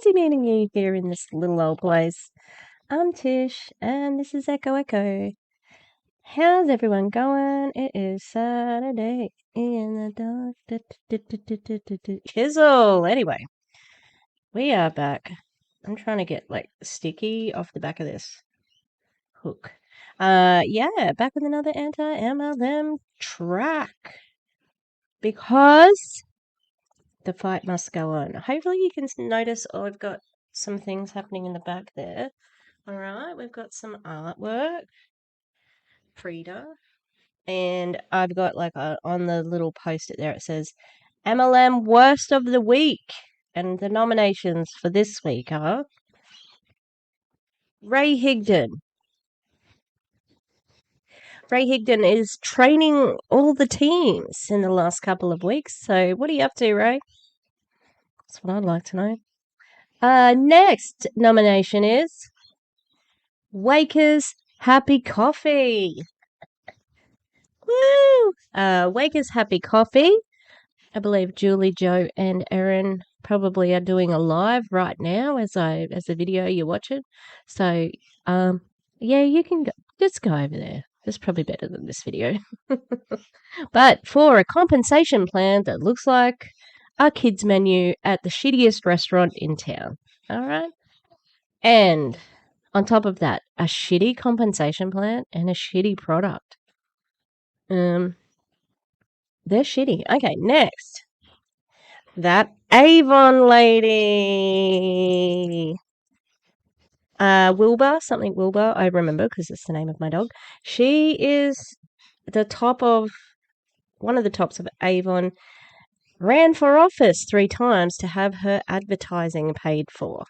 fancy meeting you here in this little old place. I'm Tish, and this is Echo Echo. How's everyone going? It is Saturday in the dark. Hizzle! Anyway, we are back. I'm trying to get, sticky off the back of this hook. Yeah, back with another anti-MLM track. Because the fight must go on. Hopefully you can notice I've got some things happening in the back there. All right, we've got some artwork, Frida, and I've got on the little post-it there it says MLM Worst of the Week, and the nominations for this week are Ray Higdon. Ray Higdon is training all the teams in the last couple of weeks. So what are you up to, Ray? That's what I'd like to know. Next nomination is Waker's Happy Coffee. Woo! Waker's Happy Coffee. I believe Julie, Joe, and Erin probably are doing a live right now as the video you're watching. So, yeah, you can just go over there. It's probably better than this video. But for a compensation plan that looks like a kids menu at the shittiest restaurant in town. All right. And on top of that, a shitty compensation plan and a shitty product. They're shitty. Okay, next. That Avon lady. Wilbur, something Wilbur, I remember because it's the name of my dog. She is one of the tops of Avon, ran for office 3 times to have her advertising paid for.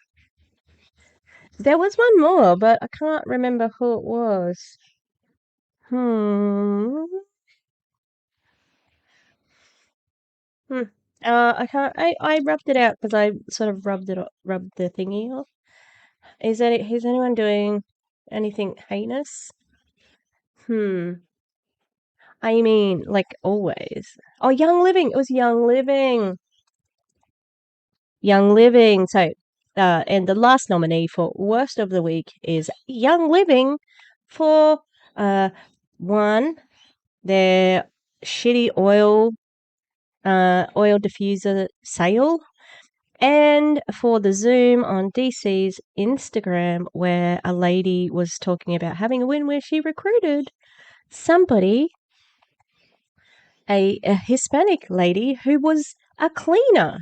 There was one more, but I can't remember who it was. I can't. I rubbed it out because I sort of rubbed the thingy off. Is anyone doing anything heinous? I mean, like always. Oh, Young Living. It was Young Living. Young Living. So, and the last nominee for Worst of the Week is Young Living for one, their shitty oil diffuser sale, and for the Zoom on DC's Instagram where a lady was talking about having a win where she recruited somebody, a Hispanic lady who was a cleaner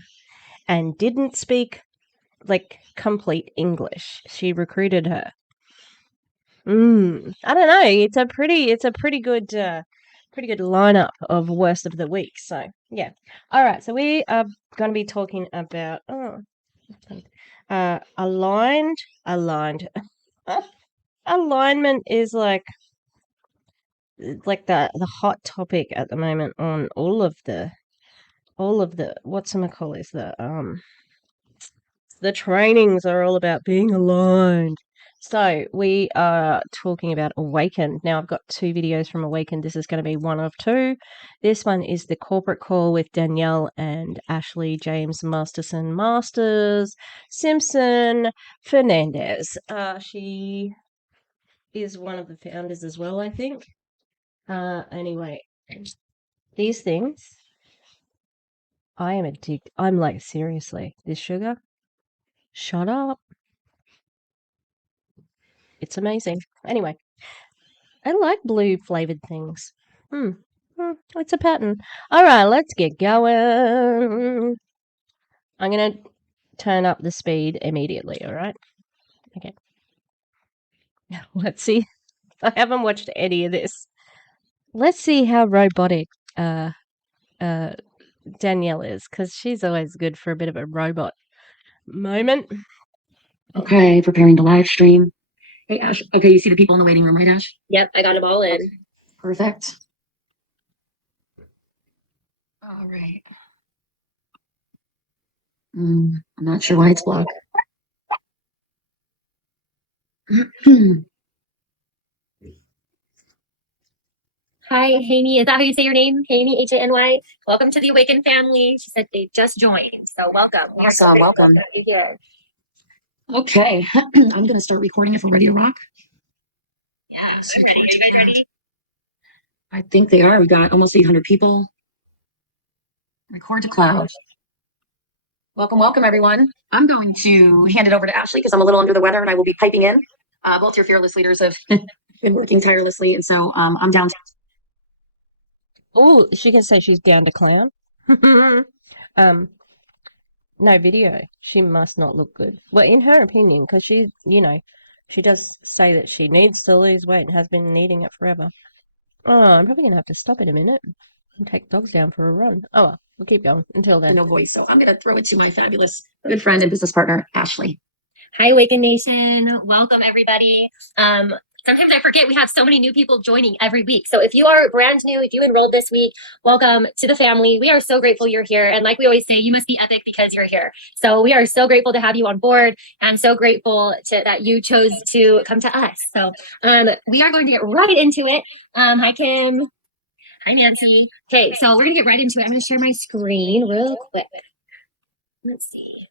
and didn't speak complete English. She recruited her. I don't know. It's a pretty good lineup of Worst of the Week. So yeah. All right. So we are going to be talking about aligned. Alignment is like the hot topic at the moment on all of the whatchamacallit, the trainings are all about being aligned. So we are talking about Awakened. Now I've got 2 videos from Awakened. This is going to be one of 2. This one is the corporate call with Danelle and Ashley James Masters Simpson Fernandez. She is one of the founders as well, I think. Anyway, these things, I am addicted. I'm like, seriously, this sugar, shut up. It's amazing. Anyway, I like blue flavored things. It's a pattern. All right, let's get going. I'm going to turn up the speed immediately, all right? Okay. Let's see. I haven't watched any of this. Let's see how robotic Danielle is, because she's always good for a bit of a robot moment. Okay, preparing to live stream. Hey, Ash. Okay, you see the people in the waiting room, right, Ash? Yep, I got them all in. Okay. Perfect. All right. I'm not sure why it's blocked. Hi, Hany. Is that how you say your name? Hany, Hany. Welcome to the Awakened family. She said they just joined, so welcome. Awesome, welcome. You're here. Okay, I'm going to start recording if we're ready to rock. Yeah, I'm ready. Are you guys ready? I think they are. We got almost 800 people. Record to cloud. Welcome, everyone. I'm going to hand it over to Ashley because I'm a little under the weather and I will be piping in. Both your fearless leaders have been working tirelessly, and so I'm down. Oh, she can say she's down to clown. No video. She must not look good. Well, in her opinion, because she does say that she needs to lose weight and has been needing it forever. Oh, I'm probably gonna have to stop in a minute and take dogs down for a run. Oh well, we'll keep going until then. No voice, so I'm going to throw it to my fabulous good friend and business partner, Ashley. Hi, Awaken Nation. Welcome, everybody. Sometimes I forget we have so many new people joining every week. So if you are brand new, if you enrolled this week, welcome to the family. We are so grateful you're here. And like we always say, you must be epic because you're here. So we are so grateful to have you on board and so grateful that you chose to come to us. So we are going to get right into it. Hi, Kim. Hi, Nancy. Okay, so we're going to get right into it. I'm going to share my screen real quick. Let's see.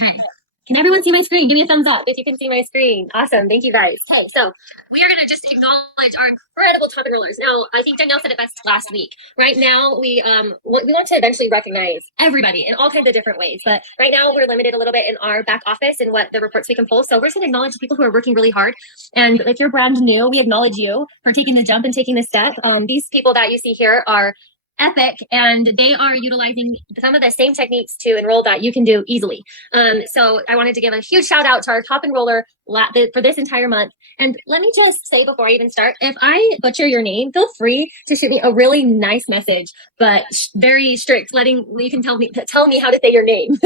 Hi. Can everyone see my screen? Give me a thumbs up if you can see my screen. Awesome. Thank you guys. Okay, so we are going to just acknowledge our incredible topic rollers. Now, I think Danelle said it best last week. Right now, we want to eventually recognize everybody in all kinds of different ways. But right now, we're limited a little bit in our back office and what the reports we can pull. So we're just going to acknowledge people who are working really hard. And if you're brand new, we acknowledge you for taking the jump and taking the step. These people that you see here are epic, and they are utilizing some of the same techniques to enroll that you can do easily. So I wanted to give a huge shout out to our top enroller for this entire month. And let me just say before I even start, if I butcher your name, feel free to shoot me a really nice message, but very strict, you can tell me how to say your name.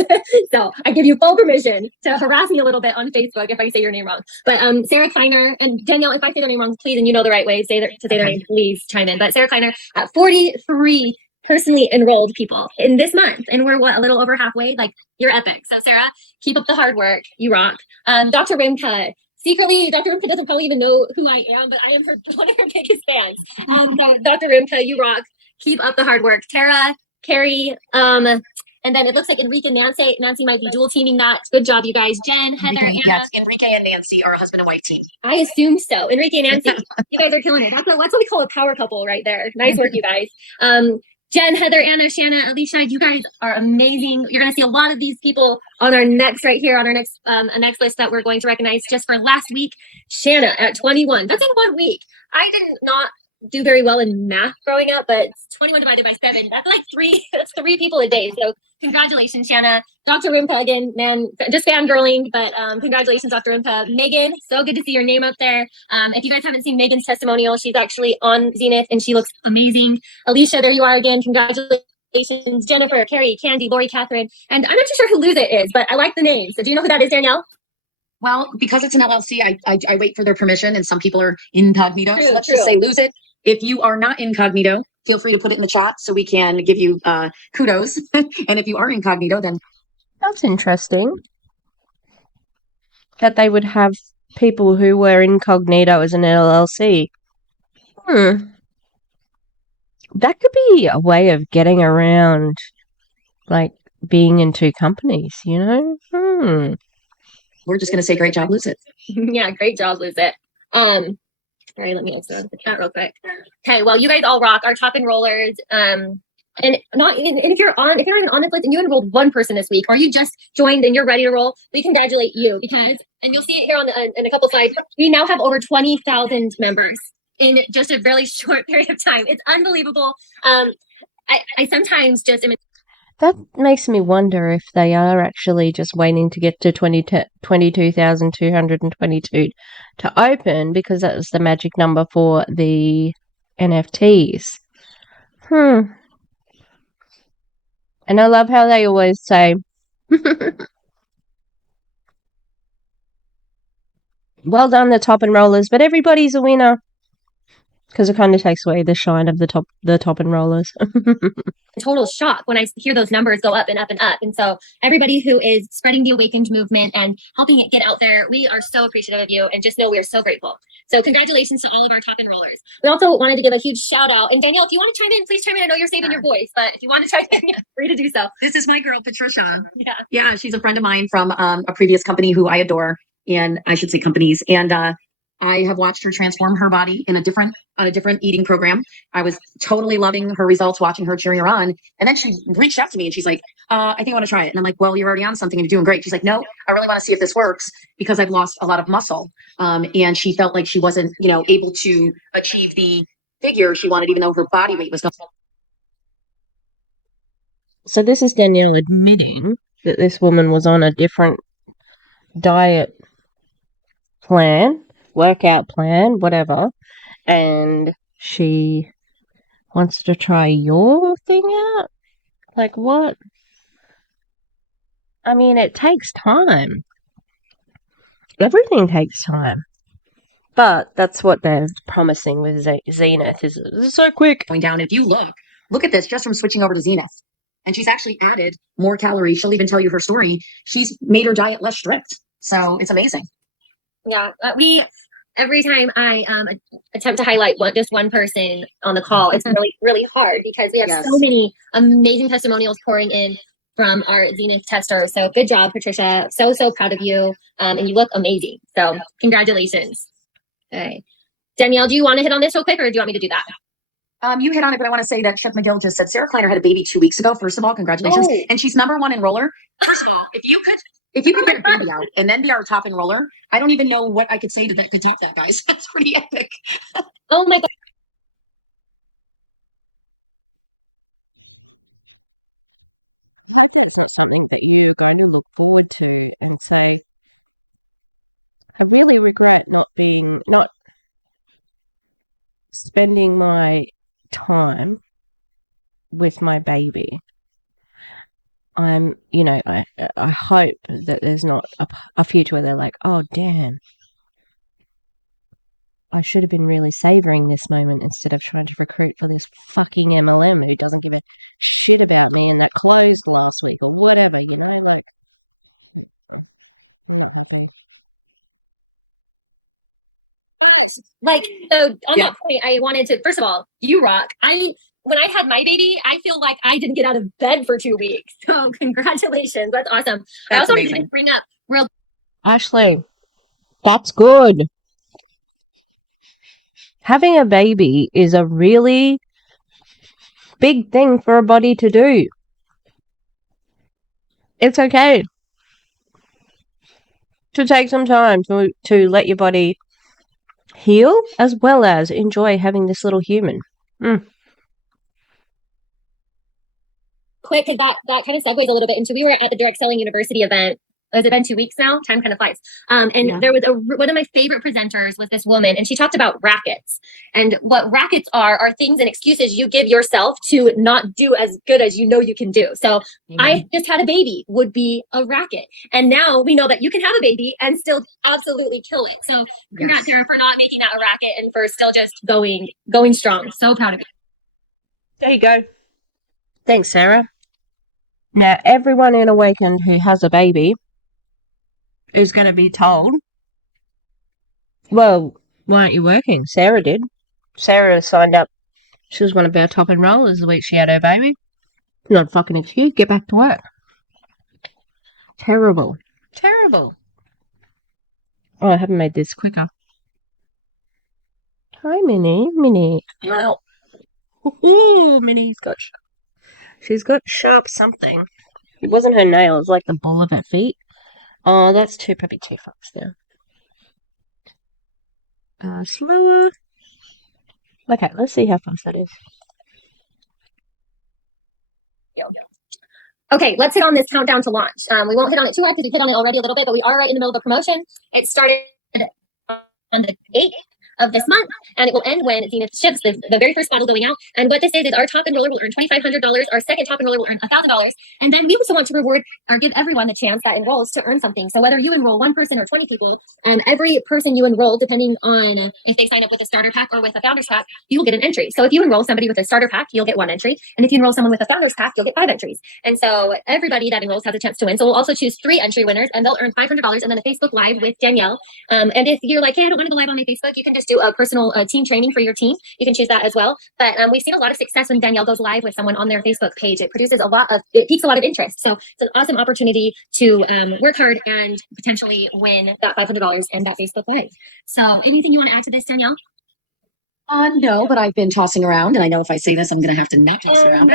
So I give you full permission to harass me a little bit on Facebook if I say your name wrong. But Sarah Kleiner and Danelle, if I say their name wrong, please, and you know the right way to say their name, please chime in. But Sarah Kleiner at 43 personally enrolled people in this month, and we're a little over halfway. Like, you're epic. So Sarah, keep up the hard work. You rock. Dr. Rimka. Secretly, Dr. Rimka doesn't probably even know who I am, but I am one of her biggest fans. Dr. Rimka, you rock. Keep up the hard work. Tara, Carrie, and then it looks like Enrique and Nancy. Nancy might be dual teaming that. Good job, you guys. Jen, Heather, Anna. Yes, Enrique and Nancy are a husband and wife team. I assume so. Enrique and Nancy, you guys are killing it. That's what we call a power couple right there. Nice work, you guys. Jen, Heather, Anna, Shanna, Alicia, you guys are amazing. You're going to see a lot of these people on our next next list that we're going to recognize just for last week. Shanna at 21. That's in 1 week. I did not do very well in math growing up, but 21 divided by 7, that's like that's 3 people a day. So congratulations, Shanna. Dr. Rimka again, man, just fangirling, but congratulations, Dr. Rimka. Megan, so good to see your name up there. If you guys haven't seen Megan's testimonial, she's actually on Zenith and she looks amazing. Alicia, there you are again. Congratulations. Jennifer, Carrie, Candy, Lori, Catherine, and I'm not too sure who Lose It is, but I like the name. So do you know who that is, Danielle? Well, because it's an LLC, I wait for their permission, and some people are incognito. True, so let's just say Lose It. If you are not incognito, feel free to put it in the chat so we can give you kudos. And if you are incognito, then That's interesting that they would have people who were incognito as an LLC. That could be a way of getting around, like, being in 2 companies, you know? we're just going to say great job, Lose It. Yeah, great job, Lose It. Sorry, let me open the chat real quick. Okay, well, you guys all rock. Our top enrollers. And if you're on this list and you enrolled 1 person this week, or you just joined and you're ready to roll, we congratulate you because, and you'll see it here in a couple slides, we now have over 20,000 members in just a really short period of time. It's unbelievable. I sometimes just am. That makes me wonder if they are actually just waiting to get to 22,222 to open, because that was the magic number for the NFTs. And I love how they always say, well done, the top enrollers, but everybody's a winner. Because it kind of takes away the shine of the top and rollers. Total shock when I hear those numbers go up and up and up. And so everybody who is spreading the Awakened movement and helping it get out there, we are so appreciative of you and just know we are so grateful. So congratulations to all of our top enrollers. We also wanted to give a huge shout out. And Danielle, if you want to chime in, please chime in. I know you're saving your voice, but if you want to chime in, you're free to do so. This is my girl, Patricia. Yeah. Yeah, she's a friend of mine from a previous company who I adore, and I should say companies. And I have watched her transform her body in a different eating program. I was totally loving her results, watching her, cheering her on. And then she reached out to me and she's like, I think I want to try it. And I'm like, well, you're already on something and you're doing great. She's like, no, I really want to see if this works because I've lost a lot of muscle. And she felt like she wasn't, able to achieve the figure she wanted, even though her body weight was. So this is Danielle admitting that this woman was on a different diet plan, workout plan, whatever, and she wants to try your thing out? Like what? I mean, it takes time. Everything takes time. But that's what they're promising with Zenith is so quick. Going down. If you look at this just from switching over to Zenith. And she's actually added more calories. She'll even tell you her story. She's made her diet less strict. So it's amazing. Yeah, every time I attempt to highlight just one person on the call, it's really, really hard because we have so many amazing testimonials pouring in from our Zenith testers. So good job, Patricia. So proud of you. And you look amazing. So congratulations. Okay. Danielle, do you want to hit on this real quick or do you want me to do that? You hit on it, but I want to say that Chef McGill just said Sarah Kleiner had a baby 2 weeks ago. First of all, congratulations. Oh. And she's #1 enroller. First of all, if you could get a baby out and then be our top enroller, I don't even know what I could say that could top that, guys. That's pretty epic. Oh my God. Like, so on that point, I wanted to, first of all, you rock. When I had my baby, I feel like I didn't get out of bed for 2 weeks. So congratulations. That's awesome. I also wanted to bring up Ashley, that's good. Having a baby is a really big thing for a body to do. It's okay to take some time to let your body heal as well as enjoy having this little human. quick because that kind of segues a little bit into we were at the Direct Selling University event. Has it been 2 weeks now? Time kind of flies. There was one of my favorite presenters was this woman, and she talked about rackets. And what rackets are things and excuses you give yourself to not do as good as you know you can do. So I just had a baby would be a racket. And now we know that you can have a baby and still absolutely kill it. So congrats, Sarah, for not making that a racket and for still just going strong. So proud of you. There you go. Thanks, Sarah. Now, everyone in Awakened who has a baby is going to be told, well, why aren't you working? Sarah did. Sarah signed up. She was one of our top enrollers the week she had her baby. Not a fucking excuse. Get back to work. Terrible. Terrible. Oh, I haven't made this quicker. Hi, Minnie. Minnie. Well, Minnie's got she's got sharp something. It wasn't her nails, like the ball of her feet. Oh, that's probably too fast there. Slower. Okay, let's see how fast that is. Okay, let's hit on this countdown to launch. We won't hit on it too hard because we hit on it already a little bit, but we are right in the middle of the promotion. It started on the 8th of this month, and it will end when Zenith ships the very first bottle going out. And what this is our top enroller will earn $2,500. Our second top enroller will earn $1,000. And then we also want to reward or give everyone the chance that enrolls to earn something. So whether you enroll one person or 20 people, every person you enroll, depending on if they sign up with a starter pack or with a founders pack, you will get an entry. So if you enroll somebody with a starter pack, you'll get 1 entry. And if you enroll someone with a founders pack, you'll get 5 entries. And so everybody that enrolls has a chance to win. So we'll also choose 3 entry winners, and they'll earn $500 and then a Facebook Live with Danielle. And if you're like, hey, I don't want to go live on my Facebook, you can just do a personal team training for your team. You can choose that as well. But we've seen a lot of success when Danielle goes live with someone on their Facebook page. It produces it piques a lot of interest. So it's an awesome opportunity to work hard and potentially win that $500 and that Facebook Live. So anything you want to add to this, Danielle? No, but I've been tossing around, and I know if I say this, I'm going to have to not toss around.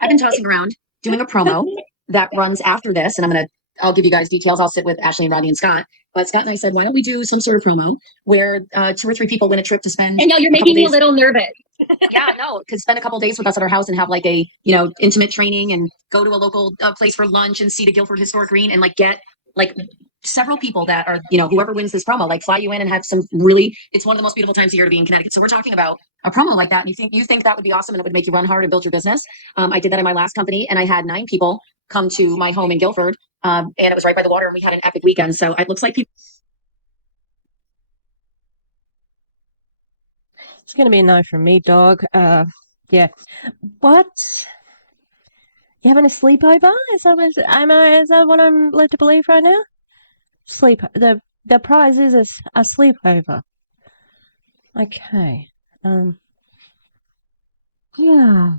I've been tossing around doing a promo that runs after this, and I'll give you guys details. I'll sit with Ashley and Rodney and Scott. But Scott and I said, why don't we do some sort of promo where 2 or 3 people win a trip to spend. And no, you're making me a little nervous. Yeah, no, could spend a couple days with us at our house and have like a, intimate training and go to a local place for lunch and see the Guilford Historic Green and get several people that are, whoever wins this promo, fly you in and have some it's one of the most beautiful times of year to be in Connecticut. So we're talking about a promo like that. And you think that would be awesome and it would make you run hard and build your business. I did that in my last company, and I had 9 people come to my home in Guilford. And it was right by the water, and we had an epic weekend. So it looks like people. It's going to be a no from me, dog. Yeah. What? You having a sleepover? Is that what I'm led to believe right now? The prize is a sleepover. Okay. Yeah.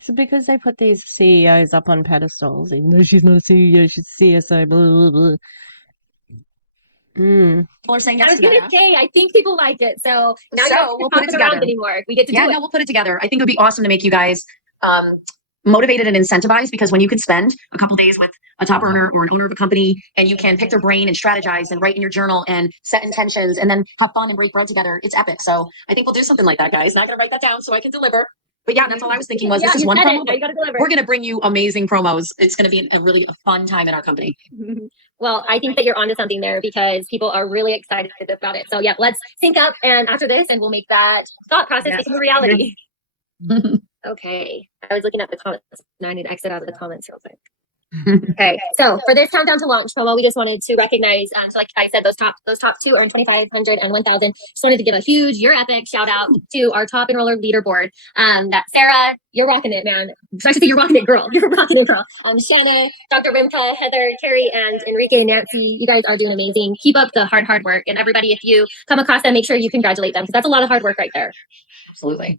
So because they put these CEOs up on pedestals, even though she's not a CEO, she's a CSO, blah, blah, blah. People are saying yes. I was going to say, I think people like it. So now we'll put it together anymore. We get to do it. No, we'll put it together. I think it would be awesome to make you guys motivated and incentivized, because when you could spend a couple days with a top earner or an owner of a company, and you can pick their brain and strategize and write in your journal and set intentions and then have fun and break bread together, it's epic. So I think we'll do something like that, guys. Not going to write that down so I can deliver. But yeah, that's all I was thinking was this is one promo. We're going to bring you amazing promos. It's going to be a really fun time in our company. Well, I think that you're onto something there, because people are really excited about it. So yeah, let's sync up and after this, and we'll make that thought process become a reality. Okay. I was looking at the comments. Now I need to exit out of the comments real quick. Okay, so for this countdown to launch promo, we just wanted to recognize, so like I said, those top 2 earned $2,500 and $1,000. Just wanted to give a huge "You're Epic" shout out to our top enroller leaderboard. That Sarah, you're rocking it, man. So I should say you're rocking it, girl. You're rocking it, girl. Shanna, Dr. Rimpa, Heather, Terry, and Enrique and Nancy, you guys are doing amazing. Keep up the hard work. And everybody, if you come across them, make sure you congratulate them, because that's a lot of hard work right there. Absolutely.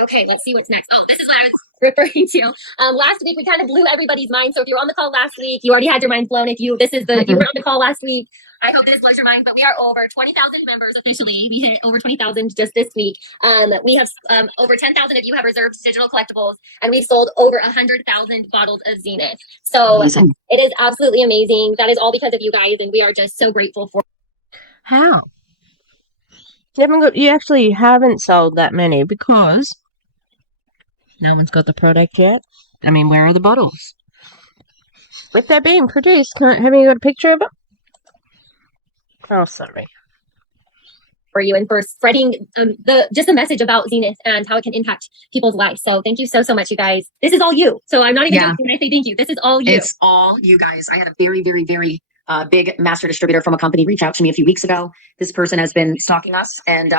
Okay, let's see what's next. Oh, this is what I was referring to. Last week we kind of blew everybody's mind. So if you were on the call last week, you already had your mind blown. If you were on the call last week, I hope this blows your mind. But we are over 20,000 members officially. We hit over 20,000 just this week. We have over 10,000 of you have reserved digital collectibles, and we've sold over 100,000 bottles of Zenith. So it is absolutely amazing. That is all because of you guys, and we are just so grateful for. How? You actually haven't sold that many because no one's got the product yet. I mean, where are the bottles? If they're being produced, haven't you got a picture of it? Oh, sorry. For you and for spreading just a message about Zenith and how it can impact people's lives. So thank you so much, you guys. This is all you. So I'm not even joking when I say thank you. This is all you. It's all you guys. I had a very, very, very big master distributor from a company reach out to me a few weeks ago. This person has been stalking us and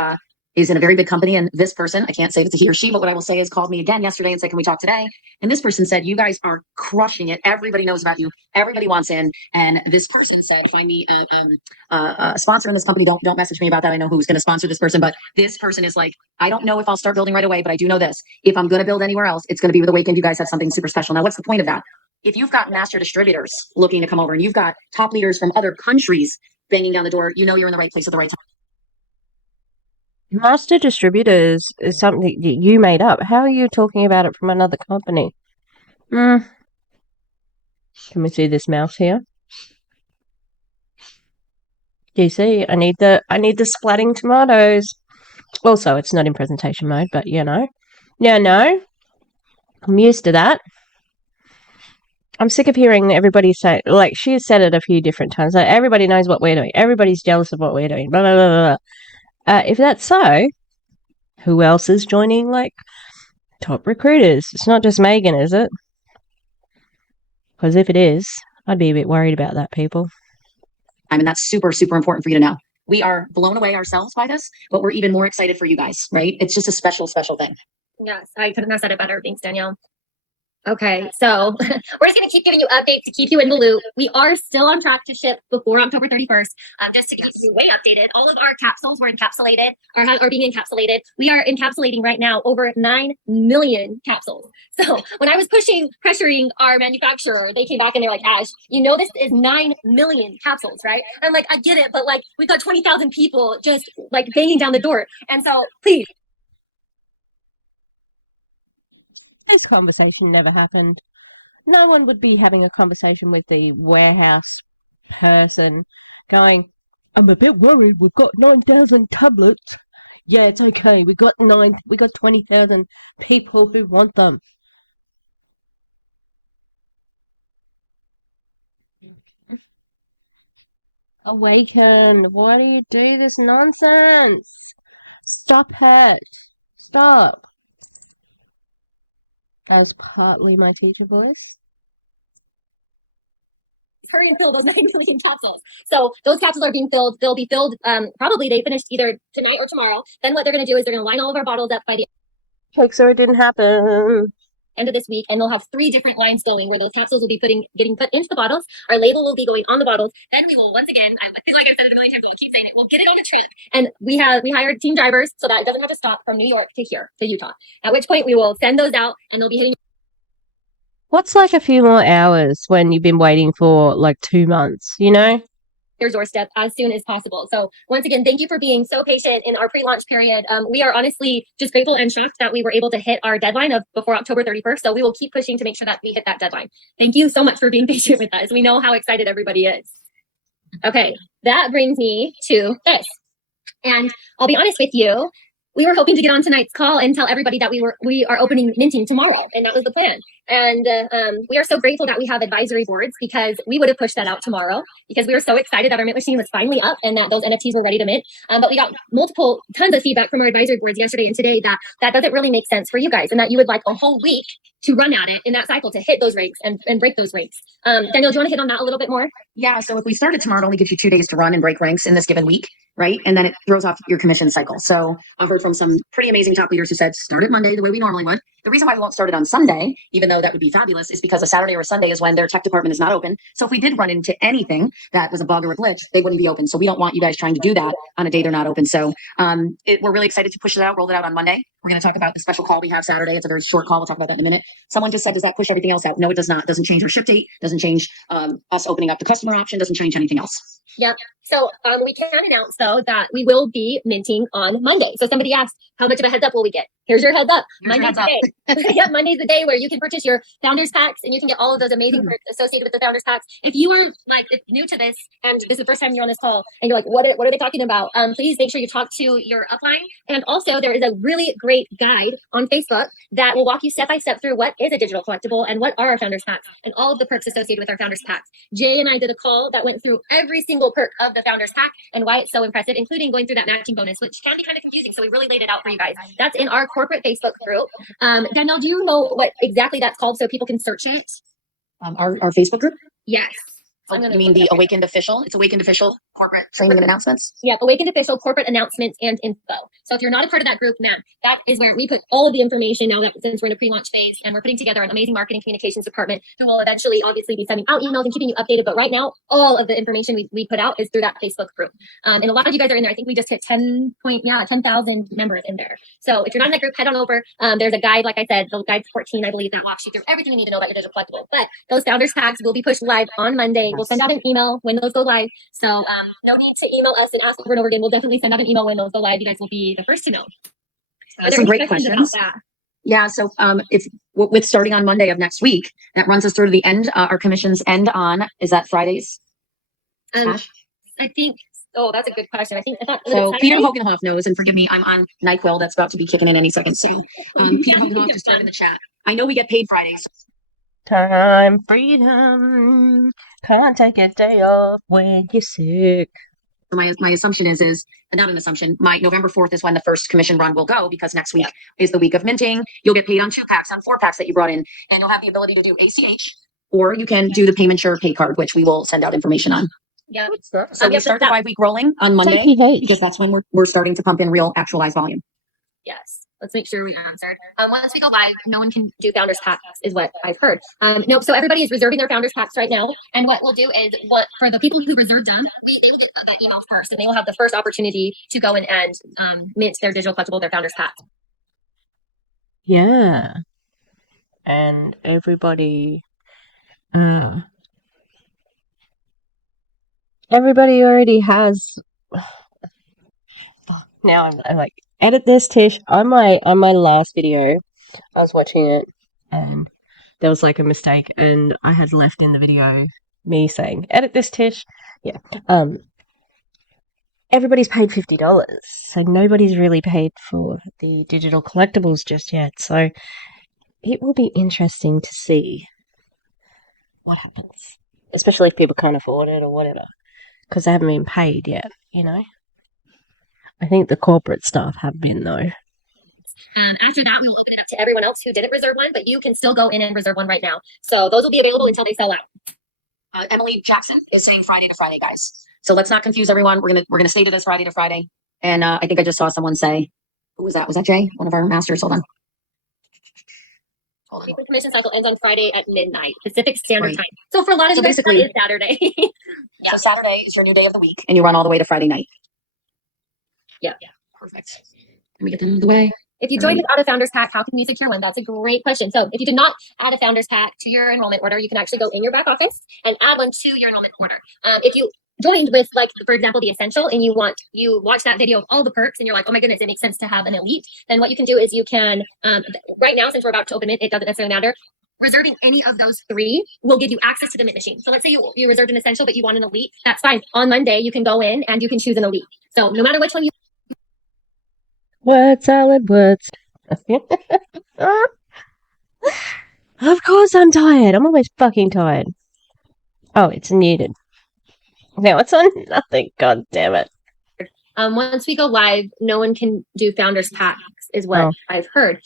is in a very big company. And this person, I can't say if it's a he or she, but what I will say is called me again yesterday and said, can we talk today? And this person said, you guys are crushing it. Everybody knows about you. Everybody wants in. And this person said, find me a sponsor in this company. Don't message me about that. I know who's going to sponsor this person. But this person is like, I don't know if I'll start building right away, but I do know this. If I'm going to build anywhere else, it's going to be with Awakened. You guys have something super special. Now, what's the point of that? If you've got master distributors looking to come over and you've got top leaders from other countries banging down the door, you know you're in the right place at the right time. Master distributors is something that you made up. How are you talking about it from another company? Can we see this mouse here? Do you see? I need the splatting tomatoes. Also, it's not in presentation mode, but you know. No. I'm used to that. I'm sick of hearing everybody say, like, she has said it a few different times. Like, everybody knows what we're doing. Everybody's jealous of what we're doing. Blah, blah, blah, blah, blah. If that's so, who else is joining, like, top recruiters? It's not just Megan, is it? Because if it is, I'd be a bit worried about that, people. I mean, that's super, super important for you to know. We are blown away ourselves by this, but we're even more excited for you guys, right? It's just a special, special thing. Yes, I couldn't have said it better. Thanks, Danielle. Okay, so we're just going to keep giving you updates to keep you in the loop. We are still on track to ship before October 31st. Just to keep you way updated, all of our capsules were encapsulated, are being encapsulated. We are encapsulating right now over 9 million capsules. So when I was pressuring our manufacturer, they came back and they're like, Ash, you know this is 9 million capsules, right? And I'm like, I get it, but like we've got 20,000 people just like banging down the door. And so please. This conversation never happened. No one would be having a conversation with the warehouse person going, I'm a bit worried, we've got 9,000 tablets. Yeah, it's okay, we got 20,000 people who want them. Awaken, why do you do this nonsense? Stop it. Stop. That was partly my teacher voice. Hurry and fill those 9 million capsules. So those capsules are being filled. They'll be filled. Probably they finished either tonight or tomorrow. Then what they're going to do is they're going to line all of our bottles up by the Okay, so it didn't happen. end of this week, and they'll have 3 different lines going where those capsules will be getting put into the bottles. Our label will be going on the bottles. Then we will once again, I feel like I've said it a million times, but I'll keep saying it. We'll get it on a truck, and we hired team drivers so that it doesn't have to stop from New York to here to Utah. At which point we will send those out, and they'll be hitting. What's like a few more hours when you've been waiting for like 2 months, you know? Your doorstep as soon as possible. So once again, thank you for being so patient in our pre-launch period. We are honestly just grateful and shocked that we were able to hit our deadline of before October 31st. So we will keep pushing to make sure that we hit that deadline. Thank you so much for being patient with us. We know how excited everybody is. Okay, that brings me to this. And I'll be honest with you, we were hoping to get on tonight's call and tell everybody that we are opening minting tomorrow, and that was the plan. And we are so grateful that we have advisory boards, because we would have pushed that out tomorrow because we were so excited that our mint machine was finally up and that those NFTs were ready to mint. But we got tons of feedback from our advisory boards yesterday and today that doesn't really make sense for you guys, and that you would like a whole week to run at it in that cycle to hit those ranks and break those ranks. Danielle, do you want to hit on that a little bit more? Yeah, so if we started tomorrow, it only gives you 2 days to run and break ranks in this given week, right? And then it throws off your commission cycle. So I've heard from some pretty amazing top leaders who said, start it Monday the way we normally would. The reason why we won't start it on Sunday, even though that would be fabulous, is because a Saturday or a Sunday is when their tech department is not open. So if we did run into anything that was a bug or a glitch, they wouldn't be open. So we don't want you guys trying to do that on a day they're not open. So we're really excited to push it out, roll it out on Monday. We're going to talk about the special call we have Saturday. It's a very short call. We'll talk about that in a minute. Someone just said, does that push everything else out? No, it does not. It doesn't change our ship date. Doesn't change us opening up the customer option. Doesn't change anything else. Yep. So we can announce, though, that we will be minting on Monday. So somebody asked, how much of a heads up will we get? Here's your heads up. Monday's the day. Yep, Monday's the day where you can purchase your founders packs and you can get all of those amazing perks associated with the founders packs. If you are new to this and this is the first time you're on this call and you're like, what are they talking about? Please make sure you talk to your upline. And also there is a really great guide on Facebook that will walk you step by step through what is a digital collectible and what are our founders packs and all of the perks associated with our founders packs. Jay and I did a call that went through every single perk of the founders pack and why it's so impressive, including going through that matching bonus, which can be kind of confusing. So we really laid it out for you guys. That's in our corporate Facebook group. Danelle, do you know what exactly that's called so people can search it? Our Facebook group? Yes. You mean the Awakened Official? It's Awakened Official Corporate Training and Announcements? Yeah, Awakened Official Corporate Announcements and Info. So if you're not a part of that group, man, that is where we put all of the information now that since we're in a pre-launch phase and we're putting together an amazing marketing communications department who will eventually obviously be sending out emails and keeping you updated. But right now, all of the information we put out is through that Facebook group. And a lot of you guys are in there. I think we just hit 10,000 members in there. So if you're not in that group, head on over. There's a guide, like I said, the guide 14, I believe, that walks you through everything you need to know about your digital collectible. But those founders packs will be pushed live on Monday. We'll send out an email when those go live. So no need to email us and ask over and over again. We'll definitely send out an email when those go live. You guys will be the first to know. Some great questions. Yeah, so if with starting on Monday of next week, that runs us through to the end. Our commissions end on, is that Fridays? I think, that's a good question. I thought so. Peter Hogenhoff knows, and forgive me, I'm on NyQuil that's about to be kicking in any second. So Peter Hogenhoff just started in the chat. I know we get paid Fridays. Time freedom. Can't take a day off when you're sick. My assumption is not an assumption. My November 4th is when the first commission run will go, because next week is the week of minting. You'll get paid on 2 packs, on 4 packs that you brought in, and you'll have the ability to do ACH, or you can do the payment sure pay card, which we will send out information on. Yeah. So we start the 5-week rolling on Monday, because that's when we're starting to pump in real actualized volume. Yes. Let's make sure we answered. Once we go live, no one can do founders packs, is what I've heard. Nope. So everybody is reserving their founders packs right now. And what we'll do is, what for the people who reserved them, they will get that email first, and they will have the first opportunity to go in and mint their digital collectible, their founders pack. Yeah. And everybody already has. Now I'm like, edit this, Tish. On my last video, I was watching it and there was like a mistake, and I had left in the video me saying, edit this, Tish. Yeah. Everybody's paid $50, so nobody's really paid for the digital collectibles just yet. So it will be interesting to see what happens, especially if people can't afford it or whatever, because they haven't been paid yet, you know. I think the corporate staff have been, though. After that, we will open it up to everyone else who didn't reserve one, but you can still go in and reserve one right now. So those will be available until they sell out. Emily Jackson is saying Friday to Friday, guys. So let's not confuse everyone. We're gonna state it as Friday to Friday. And I think I just saw someone say, who was that? Was that Jay? One of our masters? Hold on. The commission cycle ends on Friday at midnight Pacific Standard Time. So for a lot of So you guys, basically, that is Saturday. So Saturday is your new day of the week, and you run all the way to Friday night. Yeah. Perfect. Let me get that out of the way. If you joined without a founders pack, how can you secure one? That's a great question. So if you did not add a founders pack to your enrollment order, you can actually go in your back office and add one to your enrollment order. If you joined with, like, for example, the essential, and you watch that video of all the perks and you're like, oh my goodness, it makes sense to have an elite, then what you can do is you can, right now, since we're about to open it doesn't necessarily matter. Reserving any of those 3 will give you access to the mint machine. So let's say you reserved an essential, but you want an elite. That's fine. On Monday, you can go in and you can choose an elite. So no matter which one you. Word salad, words. Of course I'm tired. I'm always fucking tired. Oh, it's muted. Now it's on nothing. God damn it. Once we go live, no one can do founders packs, is what I've heard.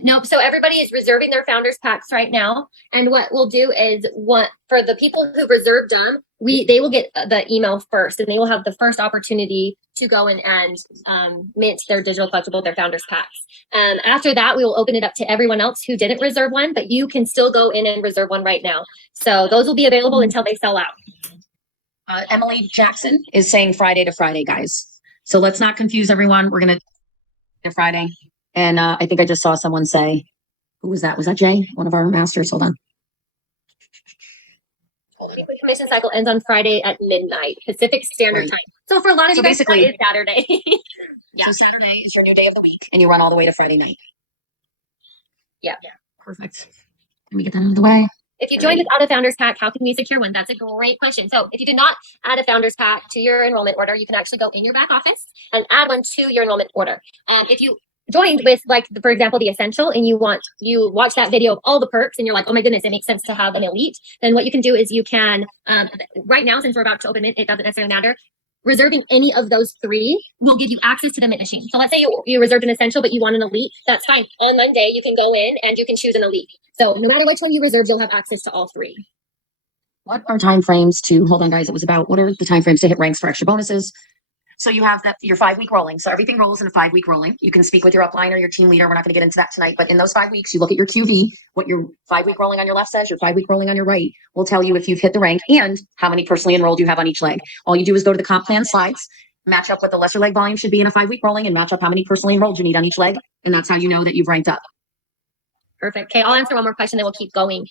Nope. So everybody is reserving their founders packs right now. And what we'll do is, for the people who reserved them, they will get the email first, and they will have the first opportunity to go in and mint their digital collectible, their founders packs. After that, we will open it up to everyone else who didn't reserve one, but you can still go in and reserve one right now. So those will be available until they sell out. Emily Jackson is saying Friday to Friday, guys. So let's not confuse everyone. We're going to Friday. And I think I just saw someone say, who was that? Was that Jay? One of our masters? Hold on. The commission cycle ends on Friday at midnight Pacific Standard Time. So for a lot of you guys, that is Saturday. So Saturday is your new day of the week, and you run all the way to Friday night. Yeah. Perfect. Let me get that out of the way. If you joined without a founders pack, how can we secure one? That's a great question. So if you did not add a founders pack to your enrollment order, you can actually go in your back office and add one to your enrollment order. If you joined with, like, for example, the essential, and you watch that video of all the perks and you're like, oh my goodness, it makes sense to have an elite, then what you can do is you can, right now, since we're about to open it doesn't necessarily matter. Reserving any of those 3 will give you access to the mint machine. So let's say you reserved an essential, but you want an elite. That's fine. On Monday, you can go in and you can choose an elite. So no matter which one you reserve, you'll have access to all 3. What are time frames to, hold on, guys, it was about, what are the time frames to hit ranks for extra bonuses? So you have your 5-week rolling. So everything rolls in a 5-week rolling. You can speak with your upline or your team leader. We're not going to get into that tonight, but in those 5 weeks, you look at your QV, what your 5-week rolling on your left says, your 5-week rolling on your right will tell you if you've hit the rank and how many personally enrolled you have on each leg. All you do is go to the comp plan slides, match up what the lesser leg volume should be in a 5-week rolling, and match up how many personally enrolled you need on each leg. And that's how you know that you've ranked up. Perfect. Okay, I'll answer one more question, then we'll keep going.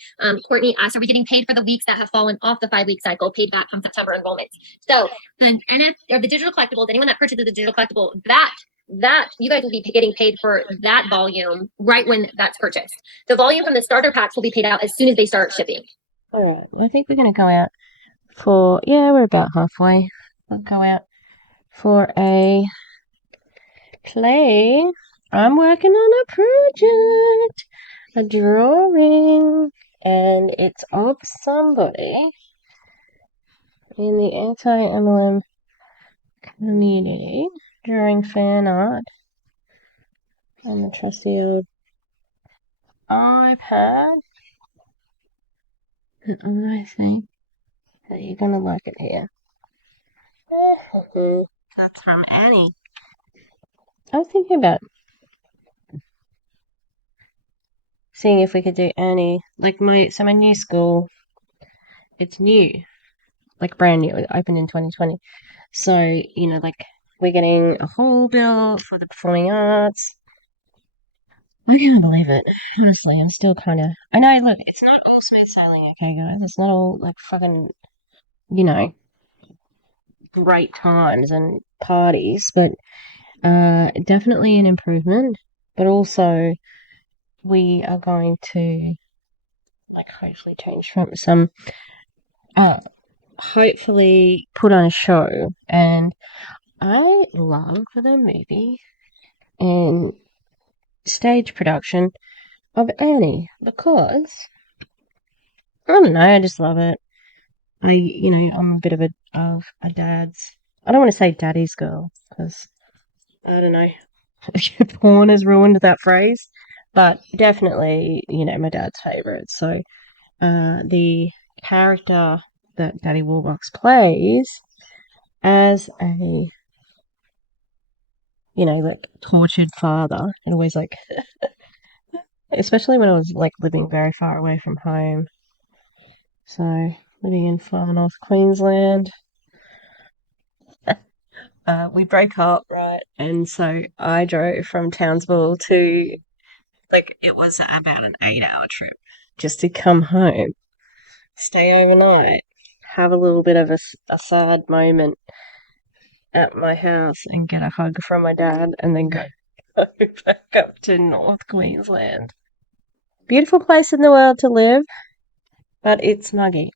Courtney asked, are we getting paid for the weeks that have fallen off the 5-week cycle, paid back from September enrollment? So the the digital collectibles, anyone that purchases the digital collectible, that you guys will be getting paid for that volume right when that's purchased. The volume from the starter packs will be paid out as soon as they start shipping. All right. Well, I think we're going to go out for, we're about halfway. We'll go out for a play. I'm working on a project. A drawing. and it's of somebody in the anti-MLM community drawing fan art on the trusty old iPad. And I think that you're gonna like it here. That's from Annie. I was thinking about seeing if we could do Annie, like my new school. It's new, like brand new. It opened in 2020. So like we're getting a hall built for the performing arts. I can't believe it. Honestly, I'm still kind of. I know. Look, it's not all smooth sailing, okay, guys. It's not all like fucking, great times and parties, but definitely an improvement. But also, we are going to like hopefully change from some, hopefully put on a show. And I love the movie and stage production of Annie because I don't know, I just love it. I'm a bit of a dad's. I don't want to say daddy's girl because I don't know. Porn has ruined that phrase, but definitely, my dad's favorite. So, the character that Daddy Warbucks plays as a, like tortured father, and always like, especially when I was like living very far away from home. So, living in far north Queensland. We broke up, right? And so I drove from Townsville to, like, it was about an 8-hour trip just to come home, stay overnight, have a little bit of a sad moment at my house and get a hug from my dad and then go back up to North Queensland. Beautiful place in the world to live, but it's muggy.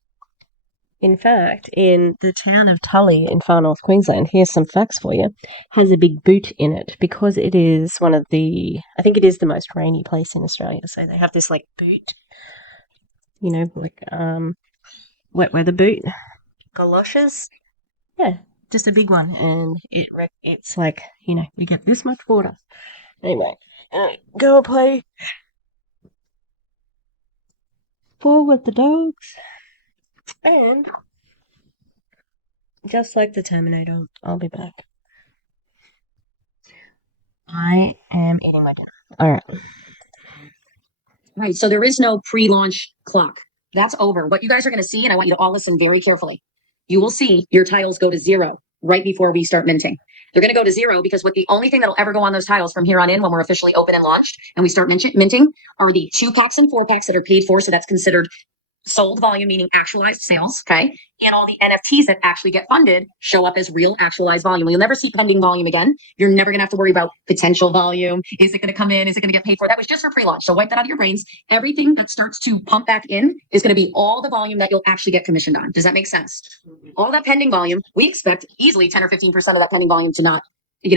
In fact, in the town of Tully in far north Queensland, here's some facts for you, has a big boot in it because it is I think it is the most rainy place in Australia. So they have this like boot, like wet weather boot, galoshes. Yeah, just a big one, and it's like we get this much water. Anyway, go and play ball with the dogs, and just like the Terminator, I'll be back. I am eating my dinner. All right. Right. So there is no pre-launch clock. That's over. What you guys are going to see, and I want you to all listen very carefully. You will see your tiles go to 0 right before we start minting. They're going to go to 0 because the only thing that'll ever go on those tiles from here on in when we're officially open and launched and we start minting are the 2-packs and 4-packs that are paid for. So that's considered sold volume, meaning actualized sales. Okay. And all the NFTs that actually get funded show up as real actualized volume. You'll never see pending volume again. You're never going to have to worry about potential volume. Is it going to come in? Is it going to get paid for? That was just for pre-launch. So wipe that out of your brains. Everything that starts to pump back in is going to be all the volume that you'll actually get commissioned on. Does that make sense? All that pending volume, we expect easily 10 or 15% of that pending volume to not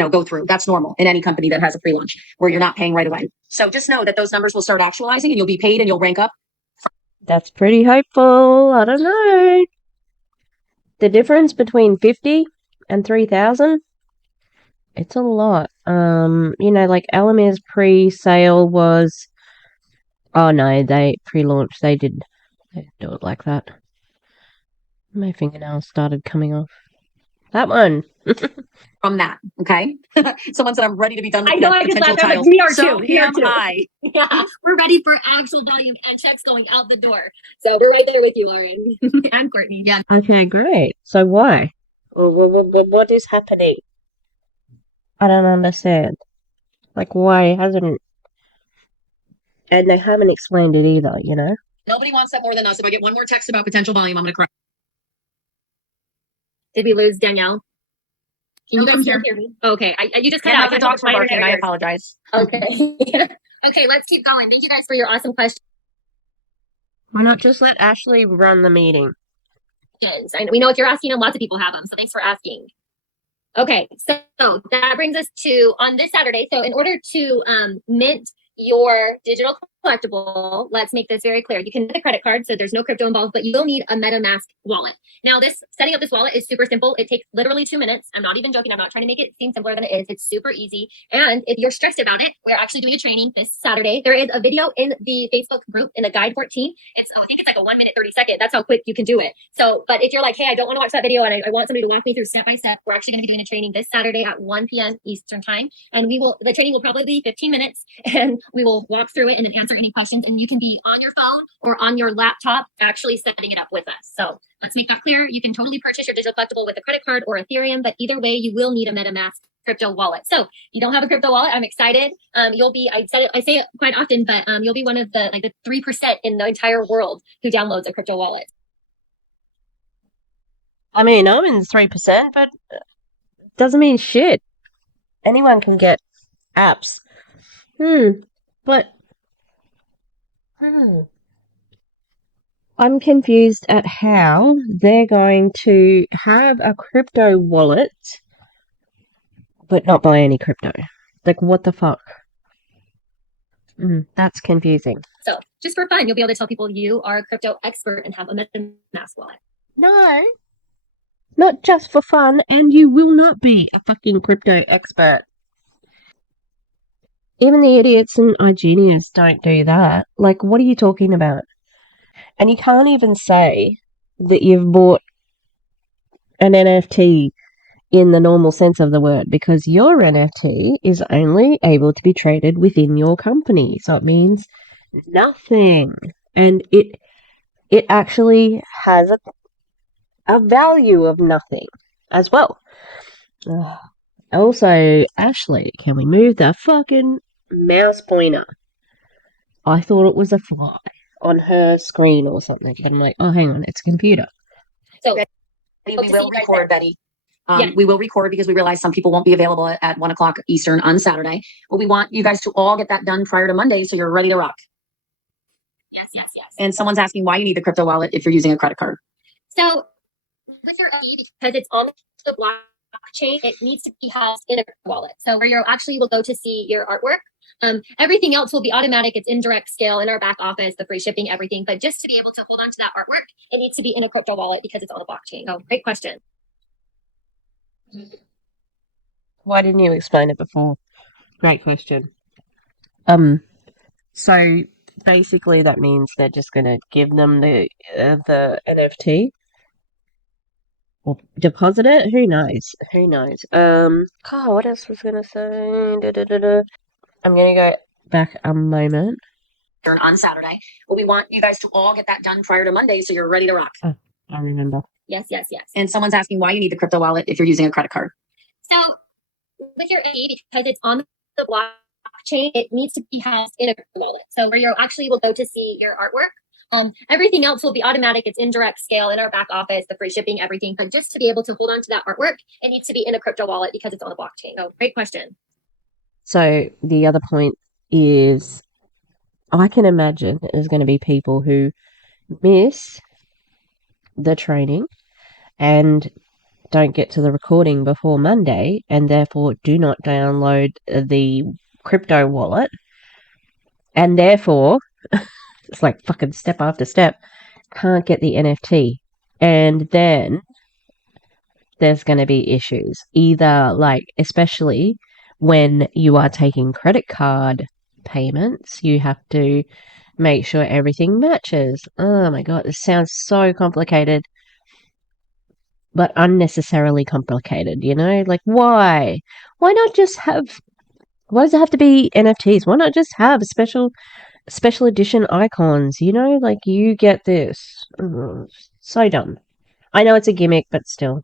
go through. That's normal in any company that has a pre-launch where you're not paying right away. So just know that those numbers will start actualizing and you'll be paid and you'll rank up. That's pretty hopeful. I don't know. The difference between 50 and 3,000, it's a lot. Like Alamir's pre-sale was, oh no, they pre-launched, they didn't do it like that. My fingernails started coming off. That one. From that, okay? Someone said I'm ready to be done with I know, I just laughed. I was like, we are too. We are too. Yeah, we're ready for actual volume and checks going out the door. So we're right there with you, Lauren and Courtney. Yeah. Okay, great. So why? What is happening? I don't understand. Like, why hasn't... And they haven't explained it either, Nobody wants that more than us. If I get one more text about potential volume, I'm going to cry. Did we lose Danielle? Can you guys still hear me? Okay, you just cut out. The dogs were barking. I apologize. Okay. Okay, let's keep going. Thank you guys for your awesome questions. Why not just let Ashley run the meeting? We know if you're asking them, lots of people have them. So thanks for asking. Okay, so that brings us to on this Saturday. So in order to mint your digital collectible, let's make this very clear. You can get a credit card, so there's no crypto involved, but you will need a MetaMask wallet. Now, setting up this wallet is super simple. It takes literally 2 minutes. I'm not even joking. I'm not trying to make it seem simpler than it is. It's super easy. And if you're stressed about it, we're actually doing a training this Saturday. There is a video in the Facebook group in the Guide 14. I think it's like a 1 minute 30 second. That's how quick you can do it. So, but if you're like, hey, I don't want to watch that video and I want somebody to walk me through step by step, we're actually going to be doing a training this Saturday at 1 p.m. Eastern time. And the training will probably be 15 minutes and we will walk through it and then answer any questions. And you can be on your phone or on your laptop actually setting it up with us. So let's make that clear. You can totally purchase your digital collectible with a credit card or Ethereum, but either way, you will need a MetaMask crypto wallet. So if you don't have a crypto wallet, I'm excited. You'll be, I say it quite often, but you'll be one of the 3% in the entire world who downloads a crypto wallet. I mean, I'm in 3%, but it doesn't mean shit. Anyone can get apps. But I'm confused at how they're going to have a crypto wallet but not buy any crypto. Like, what the fuck? That's confusing. So, just for fun, you'll be able to tell people you are a crypto expert and have a MetaMask wallet. No. Not just for fun, and you will not be a fucking crypto expert. Even the idiots and iGenius don't do that. Like, what are you talking about? And you can't even say that you've bought an NFT in the normal sense of the word, because your NFT is only able to be traded within your company. So it means nothing. And it actually has a value of nothing as well. Also, Ashley, can we move the fucking mouse pointer? I thought it was a fly on her screen or something, but I'm like, oh, hang on, it's a computer. So we will record, Betty. We will record because we realize some people won't be available at 1 o'clock Eastern on Saturday. But we want you guys to all get that done prior to Monday so you're ready to rock. Yes. And someone's asking why you need the crypto wallet if you're using a credit card. So with your ID, because it's on the blockchain, it needs to be housed in a wallet. So where you actually will go to see your artwork. Everything else will be automatic. It's indirect scale in our back office, the free shipping, everything. But just to be able to hold on to that artwork, it needs to be in a crypto wallet because it's on the blockchain. Oh, great question. Why didn't you explain it before? Great question. So basically that means they're just going to give them the NFT or deposit it. Who knows? God, what else was going to say? I'm going to go back a moment. On Saturday, but we want you guys to all get that done prior to Monday so you're ready to rock. Oh, I remember. Yes. And someone's asking why you need the crypto wallet if you're using a credit card. So with your ID, because it's on the blockchain, it needs to be housed in a wallet. So where you actually will go to see your artwork. Everything else will be automatic. It's indirect scale in our back office, the free shipping, everything. But just to be able to hold on to that artwork, it needs to be in a crypto wallet because it's on the blockchain. Oh, great question. So the other point is, I can imagine there's going to be people who miss the training and don't get to the recording before Monday and therefore do not download the crypto wallet, and therefore it's like fucking step after step, can't get the NFT. And then there's going to be issues, either like, especially when you are taking credit card payments, you have to make sure everything matches. Oh my god, this sounds so complicated, but unnecessarily complicated, you know? Like, why not just have, why does it have to be NFTs? Why not just have special edition icons, you know? Like, you get this. So dumb. I know it's a gimmick, but still.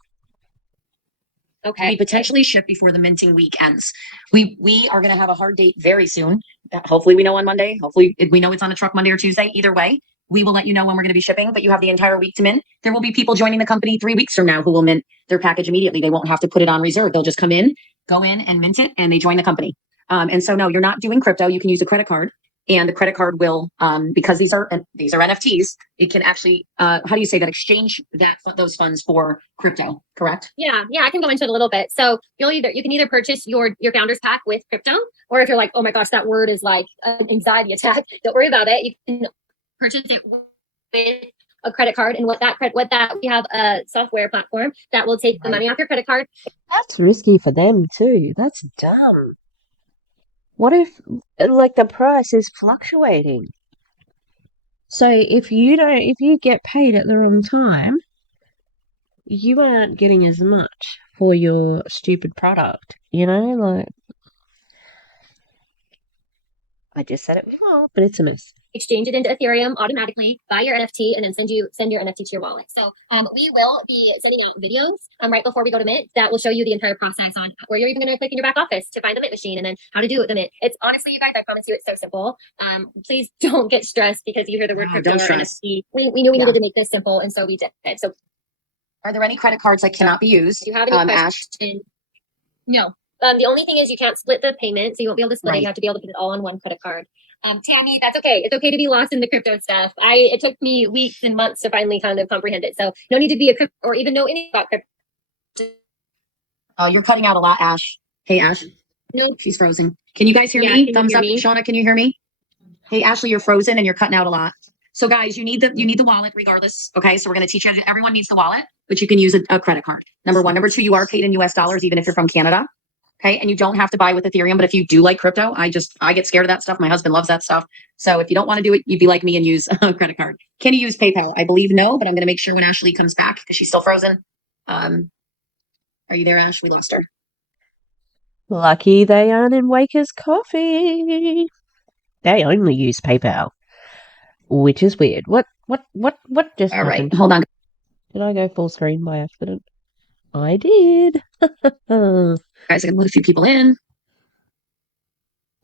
Okay. We potentially ship before the minting week ends. We are going to have a hard date very soon. Hopefully we know on Monday. Hopefully we know it's on a truck Monday or Tuesday. Either way, we will let you know when we're going to be shipping, but you have the entire week to mint. There will be people joining the company 3 weeks from now who will mint their package immediately. They won't have to put it on reserve. They'll just come in, go in and mint it, and they join the company. And so no, you're not doing crypto. You can use a credit card. and the credit card will, because these are NFTs, it can actually, how do you say that, exchange those funds for crypto, correct? Yeah, I can go into it a little bit. So you can either purchase your founders pack with crypto, or if you're like, oh my gosh, that word is like an anxiety attack, don't worry about it. You can purchase it with a credit card, and we have a software platform that will take the money off your credit card. That's risky for them too. That's dumb. What if, like, the price is fluctuating? So if you get paid at the wrong time, you aren't getting as much for your stupid product, like, I just said it before, but it's a mess. Exchange it into Ethereum automatically, buy your NFT, and then send your NFT to your wallet. So we will be sending out videos right before we go to Mint that will show you the entire process on where you're even going to click in your back office to find the Mint machine, and then how to do it with the Mint. It's honestly, you guys, I promise you, it's so simple. Please don't get stressed because you hear the word crypto or NFT. We knew we needed to make this simple, and so we did it. So, are there any credit cards that cannot be used? Do you have any questions? No. The only thing is you can't split the payment, so you won't be able to split it. You have to be able to put it all on one credit card. Tammy, that's okay. It's okay to be lost in the crypto stuff. It took me weeks and months to finally kind of comprehend it. So no need to be a crypto or even know anything about crypto. You're cutting out a lot, Ash. Hey, Ash. No, she's frozen. Can you guys hear me? Thumbs up. Shauna, can you hear me? Hey, Ashley, you're frozen and you're cutting out a lot. So guys, you need the wallet regardless. Okay, so we're going to teach you. Everyone needs the wallet, but you can use a credit card. Number one. Number two, you are paid in US dollars, even if you're from Canada. Okay, and you don't have to buy with Ethereum, but if you do like crypto, I get scared of that stuff. My husband loves that stuff. So if you don't want to do it, you'd be like me and use a credit card. Can you use PayPal? I believe no, but I'm going to make sure when Ashley comes back because she's still frozen. Are you there, Ash? We lost her. Lucky they aren't in Waker's Coffee. They only use PayPal, which is weird. What just happened? Right, hold on. Did I go full screen by accident? I did. Guys, I can let a few people in.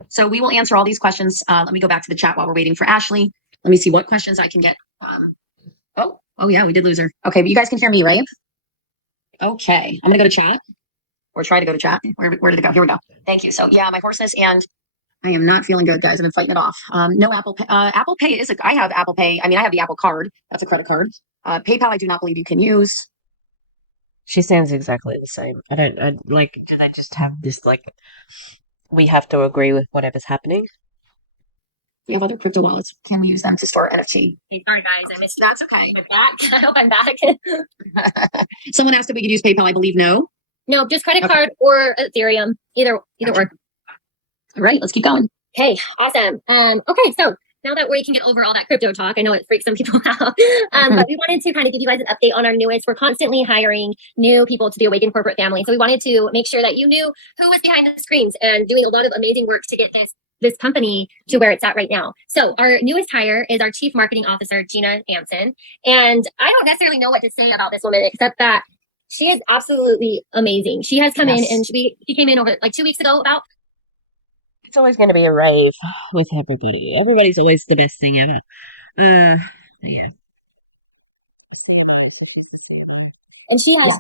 So we will answer all these questions. Let me go back to the chat while we're waiting for Ashley. Let me see what questions I can get. Oh yeah, we did lose her. Okay, but you guys can hear me, right? Okay, I'm gonna go to chat or try to go to chat. Where did it go? Here we go. Thank you. So yeah, my hoarseness and I am not feeling good, guys. I've been fighting it off. No Apple Pay. Apple Pay I have Apple Pay. I mean, I have the Apple Card. That's a credit card. PayPal, I do not believe you can use. She sounds exactly the same. Do they just have this, like, we have to agree with whatever's happening? We have other crypto wallets. Can we use them to store NFT? Sorry, guys. I missed you. That's okay. I'm back. I hope I'm back. Someone asked if we could use PayPal. I believe no. No, just credit card or Ethereum. Either or. All right, let's keep going. Okay, awesome. Okay, so now that we can get over all that crypto talk, I know it freaks some people out, but we wanted to kind of give you guys an update on our newest. We're constantly hiring new people to the Awakened corporate family. So we wanted to make sure that you knew who was behind the screens and doing a lot of amazing work to get this company to where it's at right now. So our newest hire is our Chief Marketing Officer, Gina Hansen. And I don't necessarily know what to say about this woman, except that she is absolutely amazing. She has come in and she came in over like 2 weeks ago about. It's always going to be a rave with everybody. Everybody's always the best thing ever. Yeah. And she has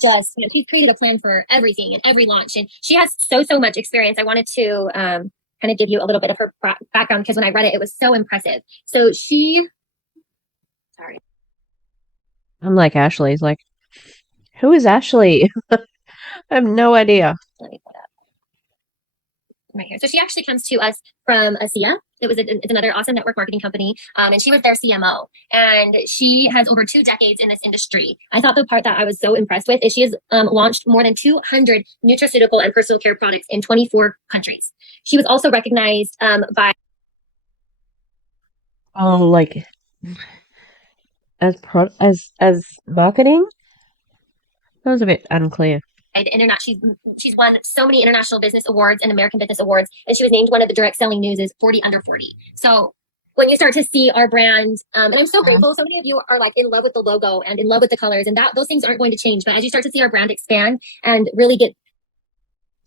she's created a plan for everything and every launch. And she has so much experience. I wanted to kind of give you a little bit of her background because when I read it, it was so impressive. So sorry. I'm like Ashley's like, who is Ashley? I have no idea. Let me put up right here. So she actually comes to us from ASIA. It's another awesome network marketing company. And she was their CMO. And she has over 2 decades in this industry. I thought the part that I was so impressed with is she has launched more than 200 nutraceutical and personal care products in 24 countries. She was also recognized by... Oh, like as marketing? That was a bit unclear. She's won so many international business awards and American business awards, and she was named one of the Direct Selling News's 40 under 40. So when you start to see our brand, and I'm so grateful, so many of you are like in love with the logo and in love with the colors, and those things aren't going to change. But as you start to see our brand expand and really get...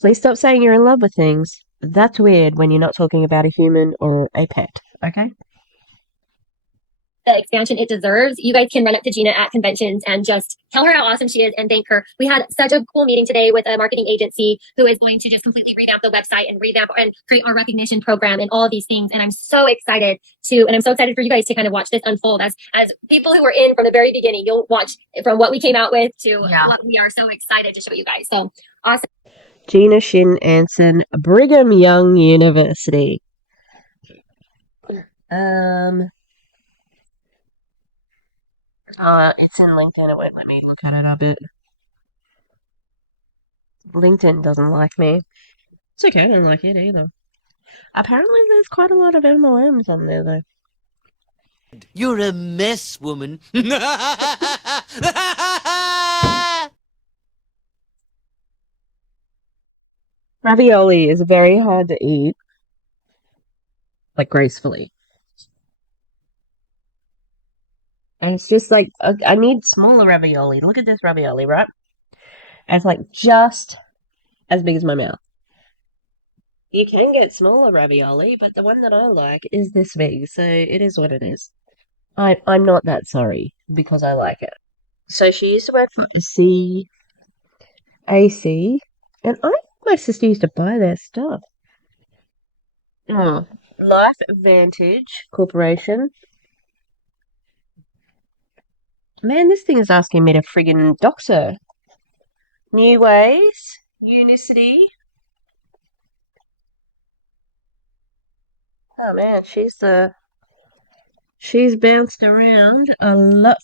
Please stop saying you're in love with things. That's weird when you're not talking about a human or a pet, okay? the expansion it deserves. You guys can run up to Gina at conventions and just tell her how awesome she is and thank her. We had such a cool meeting today with a marketing agency who is going to just completely revamp the website and revamp and create our recognition program and all of these things. And I'm so excited for you guys to kind of watch this unfold as people who were in from the very beginning. You'll watch from what we came out with to what we are so excited to show you guys. So awesome. Gina Shin Anson, Brigham Young University. It's in LinkedIn. It won't let me look at it a bit. LinkedIn doesn't like me. It's okay, I don't like it either. Apparently there's quite a lot of MLMs on there though. You're a mess, woman. Ravioli is very hard to eat, like gracefully. And it's just like, I need smaller ravioli. Look at this ravioli, right? And it's like just as big as my mouth. You can get smaller ravioli, but the one that I like is this big, so it is what it is. I'm not that sorry because I like it. So she used to work for AC, and my sister used to buy their stuff. Life Advantage Corporation. Man, this thing is asking me to friggin' dox her. New Ways, Unicity. Oh man, she's bounced around a lot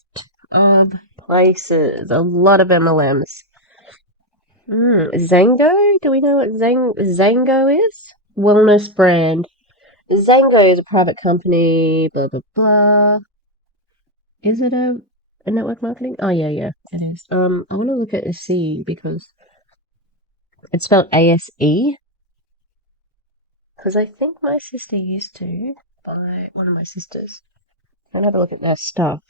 of places, a lot of MLMs. Zango? Do we know what Zango is? Wellness brand. Zango is a private company, blah blah blah. Is it a network marketing? Oh yeah, it is. I want to look at C because it's spelled ASE. Because I think my sister used to buy one of my sisters. I'll have a look at their stuff.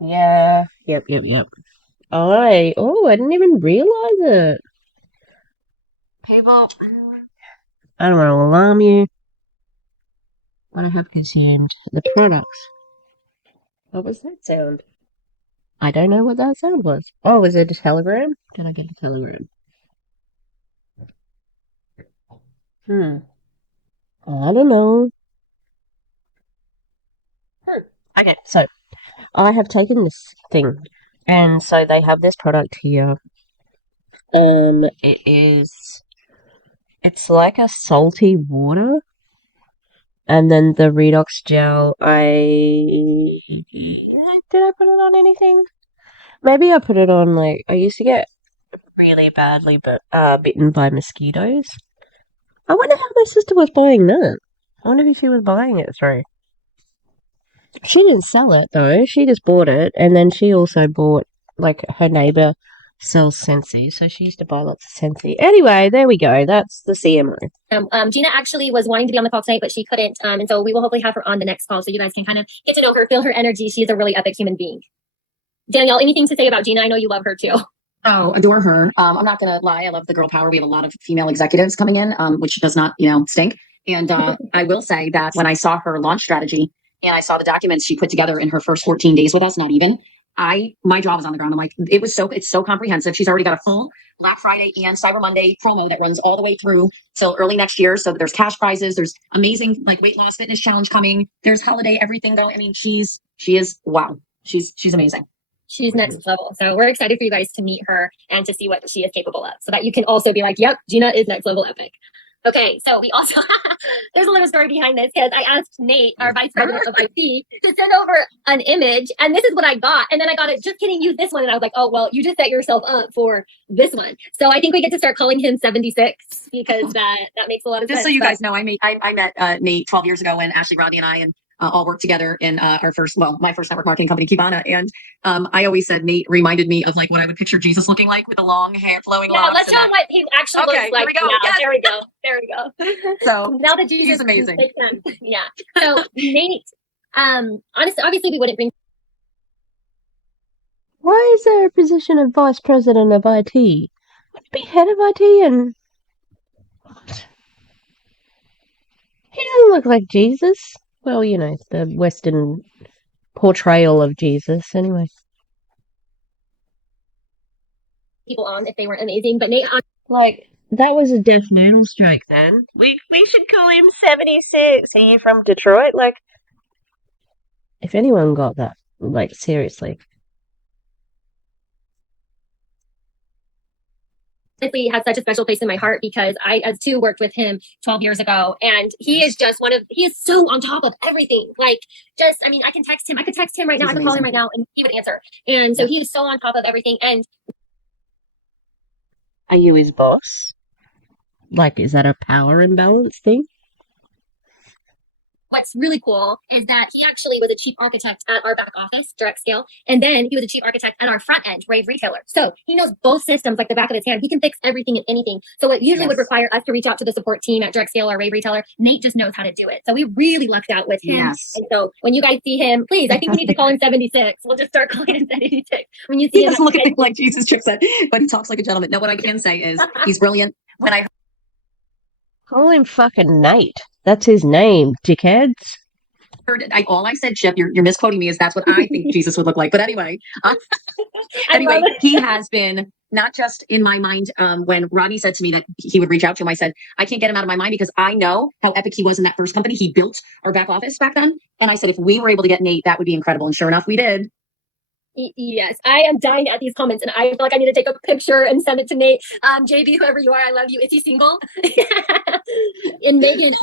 Yeah. Yep. I didn't even realize it. People, I don't want to alarm you, but I have consumed the products. What was that sound? I don't know what that sound was. Oh, was it a telegram? Did I get a telegram? I don't know. Okay, so I have taken this thing, and so they have this product here. It's like a salty water, and then the redox gel. Did I put it on anything? Maybe I put it on I used to get really badly bitten by mosquitoes. I wonder how my sister was buying that. I wonder who she was buying it through. She didn't sell it though. She just bought it, and then she also bought her neighbor sells Scentsy, so she used to buy lots of Scentsy. Anyway, there we go. That's the CMO. Gina actually was wanting to be on the call tonight, but she couldn't. And so we will hopefully have her on the next call, so you guys can kind of get to know her, feel her energy. She's a really epic human being. Danielle, anything to say about Gina? I know you love her too. Oh, adore her. I'm not gonna lie. I love the girl power. We have a lot of female executives coming in, which does not, stink. And I will say that when I saw her launch strategy and I saw the documents she put together in her first 14 days with us, not even, my jaw was on the ground. I'm like, it's so comprehensive. She's already got a full Black Friday and Cyber Monday promo that runs all the way through till early next year. So there's cash prizes. There's amazing weight loss fitness challenge coming. There's holiday everything going. I mean, she is wow. She's amazing. She's next level. So we're excited for you guys to meet her and to see what she is capable of so that you can also be like, yep, Gina is next level epic. Okay, so we also, there's a little story behind this because I asked Nate, our vice president of IT, to send over an image, and this is what I got. And then I got it, just kidding, use this one. And I was like, oh, well, you just set yourself up for this one. So I think we get to start calling him 76 because that makes a lot of sense. Just so you guys know, I met Nate 12 years ago when Ashley, Rodney, and I, and all worked together in my first network marketing company, Kibana. And I always said Nate reminded me of like what I would picture Jesus looking like with the long hair, flowing Yeah, locks. let's show what he actually looks like. Here we go. Yeah, Yes. there we go. There we go. So now that Jesus he's amazing. Yeah. So Nate, honestly, obviously we wouldn't bring. Why is there a position of vice president of IT? Would be head of IT and he doesn't look like Jesus. Well, you know, the Western portrayal of Jesus, anyway. People on if they weren't amazing, but Nate, Like, that was a deaf noodle stroke then. We should call him 76. Are you from Detroit? Like, if anyone got that, like, seriously. honestly has such a special place in my heart because I, as too, worked with him 12 years ago, and he is just he is so on top of everything. Like, just, I mean, I could text him right now, I could call him right now, and he would answer. And so he is so on top of everything. And Are you his boss? Like, is that a power imbalance thing? what's really cool is that he actually was a chief architect at our back office, direct scale, and then he was a chief architect at our front end, Rave Retailer. So he knows both systems like the back of his hand. He can fix everything and anything. So it usually would require us to reach out to the support team at direct scale or Rave Retailer. Nate just knows how to do it. So we really lucked out with him. Yes. And so when you guys see him, please, I think we need to call him 76. We'll just start calling him 76. When you see He him, doesn't look at me like Jesus, Chip said, but he talks like a gentleman. No, what I can say is he's brilliant. When I Call him fucking Nate. That's his name, dickheads. heard it, all I said, Chip, you're misquoting me, is that's what I think Jesus would look like. But anyway, he has been not just in my mind. When Rodney said to me that he would reach out to him, I said, I can't get him out of my mind because I know how epic he was in that first company. He built our back office back then. And I said, if we were able to get Nate, that would be incredible. And sure enough, we did. Yes, I am dying at these comments, and I feel like I need to take a picture and send it to Nate. JB, whoever you are, I love you. Is he single? And Megan has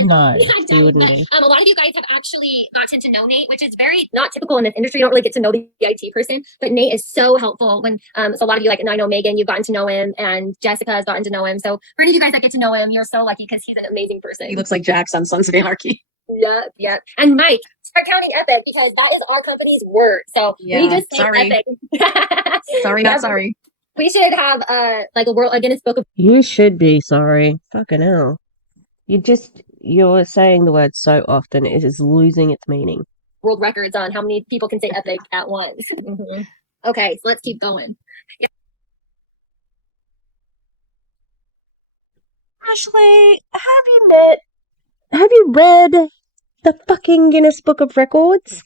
No, he wouldn't be. a lot of you guys have actually gotten to know Nate, which is very not typical in this industry. You don't really get to know the IT person, but Nate is so helpful when so a lot of you, like, and I know Megan, you've gotten to know him, and Jessica has gotten to know him. So for any of you guys that get to know him, you're so lucky because he's an amazing person. He looks like Jax on Sons of Anarchy. Yeah. And Mike, start counting epic because that is our company's word. So we just say epic. Sorry, not sorry. We should have like a Guinness Book of. You should be sorry. Fucking hell. You're saying the word so often it is losing its meaning. World records on how many people can say epic at once. Okay, so let's keep going. Ashley, have you read the fucking Guinness Book of Records?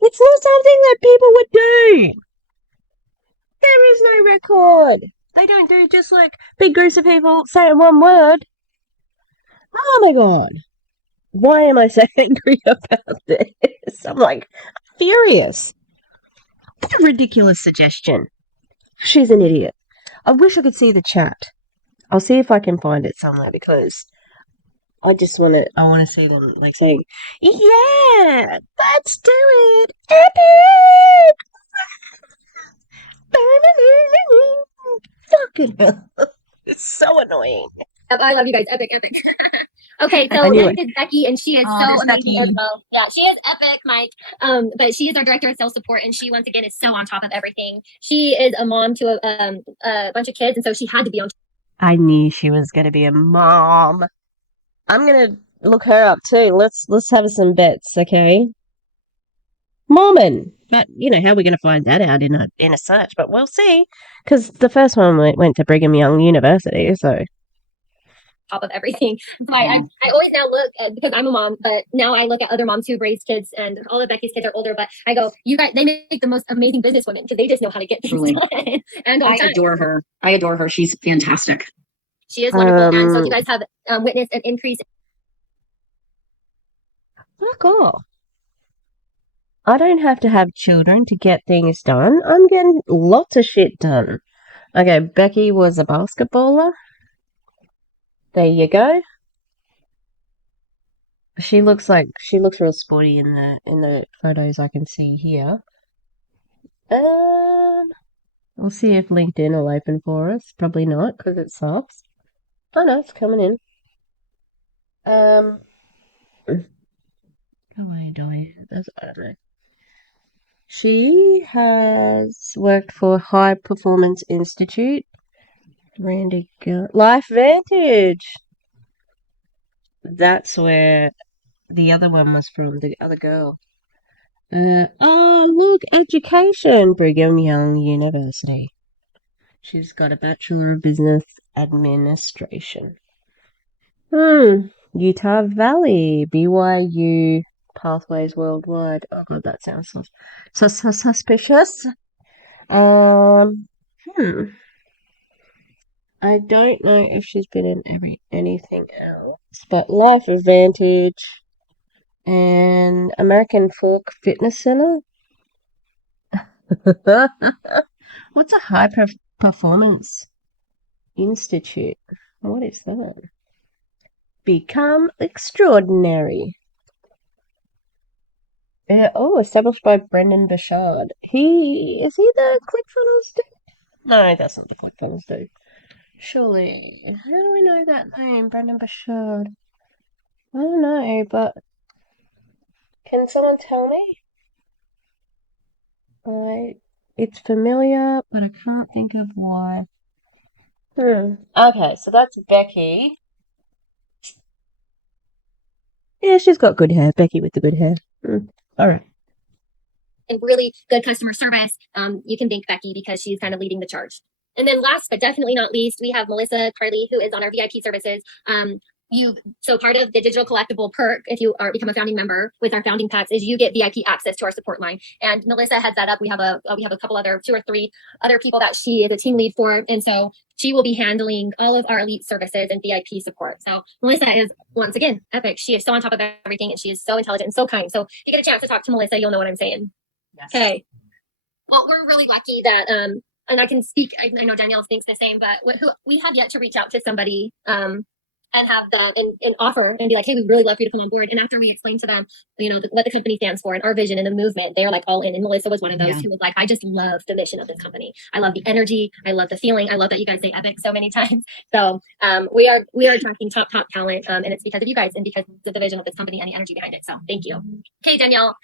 It's not something that people would do. There is no record. They don't do just like big groups of people saying one word. Oh my god. Why am I so angry about this? I'm like furious. What a ridiculous suggestion. She's an idiot. I wish I could see the chat. I'll see if I can find it somewhere because I want to see them like saying, yeah, let's do it. Epic! Fucking hell. It's so annoying. I love you guys. Epic. Okay, so this is Becky, and she is so amazing as well. Yeah, she is epic, Mike. But she is our director of sales support, and she once again is so on top of everything. She is a mom to a bunch of kids, and so she had to be on. I knew she was going to be a mom. I'm going to look her up too. Let's have some bets, okay? Mormon. But, you know, how are we going to find that out in a search? But we'll see. Because the first one went to Brigham Young University, so. Top of everything. So I always now look at, because I'm a mom, but now I look at other moms who raise kids, and all of Becky's kids are older, but I go, you guys, they make the most amazing business women because they just know how to get things done. And I adore her. She's fantastic. She is wonderful. And so you guys have witnessed an increase. Fuck off. I don't have to have children to get things done. I'm getting lots of shit done. Okay, Becky was a basketballer. There you go. She looks real sporty in the photos I can see here. We'll see if LinkedIn will open for us. Probably not, because it sucks. Oh no, it's coming in. How do I? I don't know. She has worked for High Performance Institute, Randy Life Vantage. That's where the other one was from, the other girl. Oh, look, education, Brigham Young University. She's got a Bachelor of Business Administration. Utah Valley, BYU, Pathways Worldwide. Oh god, that sounds so suspicious. I don't know if she's been in anything else, but Life Advantage and American Fork Fitness Center. What's a high performance institute? What is that? Become extraordinary. Established by Brendan Bouchard. Is he the ClickFunnels dude? No, that's not the ClickFunnels dude. Surely. How do we know that name, Brendan Bouchard? I don't know, but can someone tell me? It's familiar, but I can't think of why. Okay, so that's Becky. Yeah, she's got good hair. Becky with the good hair. All right. And really good customer service. You can thank Becky because she's kind of leading the charge. And then last but definitely not least, we have Melissa Carly, who is on our VIP services. So part of the digital collectible perk, if you become a founding member with our founding packs, is you get VIP access to our support line. And Melissa heads that up. We have a couple other 2 or 3 other people that she is a team lead for, and so she will be handling all of our elite services and VIP support. So Melissa is once again epic. She is so on top of everything, and she is so intelligent and so kind. So if you get a chance to talk to Melissa, you'll know what I'm saying. Yes. Okay. Well, we're really lucky that and I can speak. I know Danielle thinks the same, but we have yet to reach out to somebody and have that and offer and be like, hey, we really love for you to come on board. And after we explain to them, what the company stands for and our vision and the movement, they are like all in. And Melissa was one of those who was like, I just love the mission of this company. I love the energy. I love the feeling. I love that you guys say epic so many times. So we are attracting top talent, and it's because of you guys and because of the vision of this company and the energy behind it. So thank you. Okay, Danielle.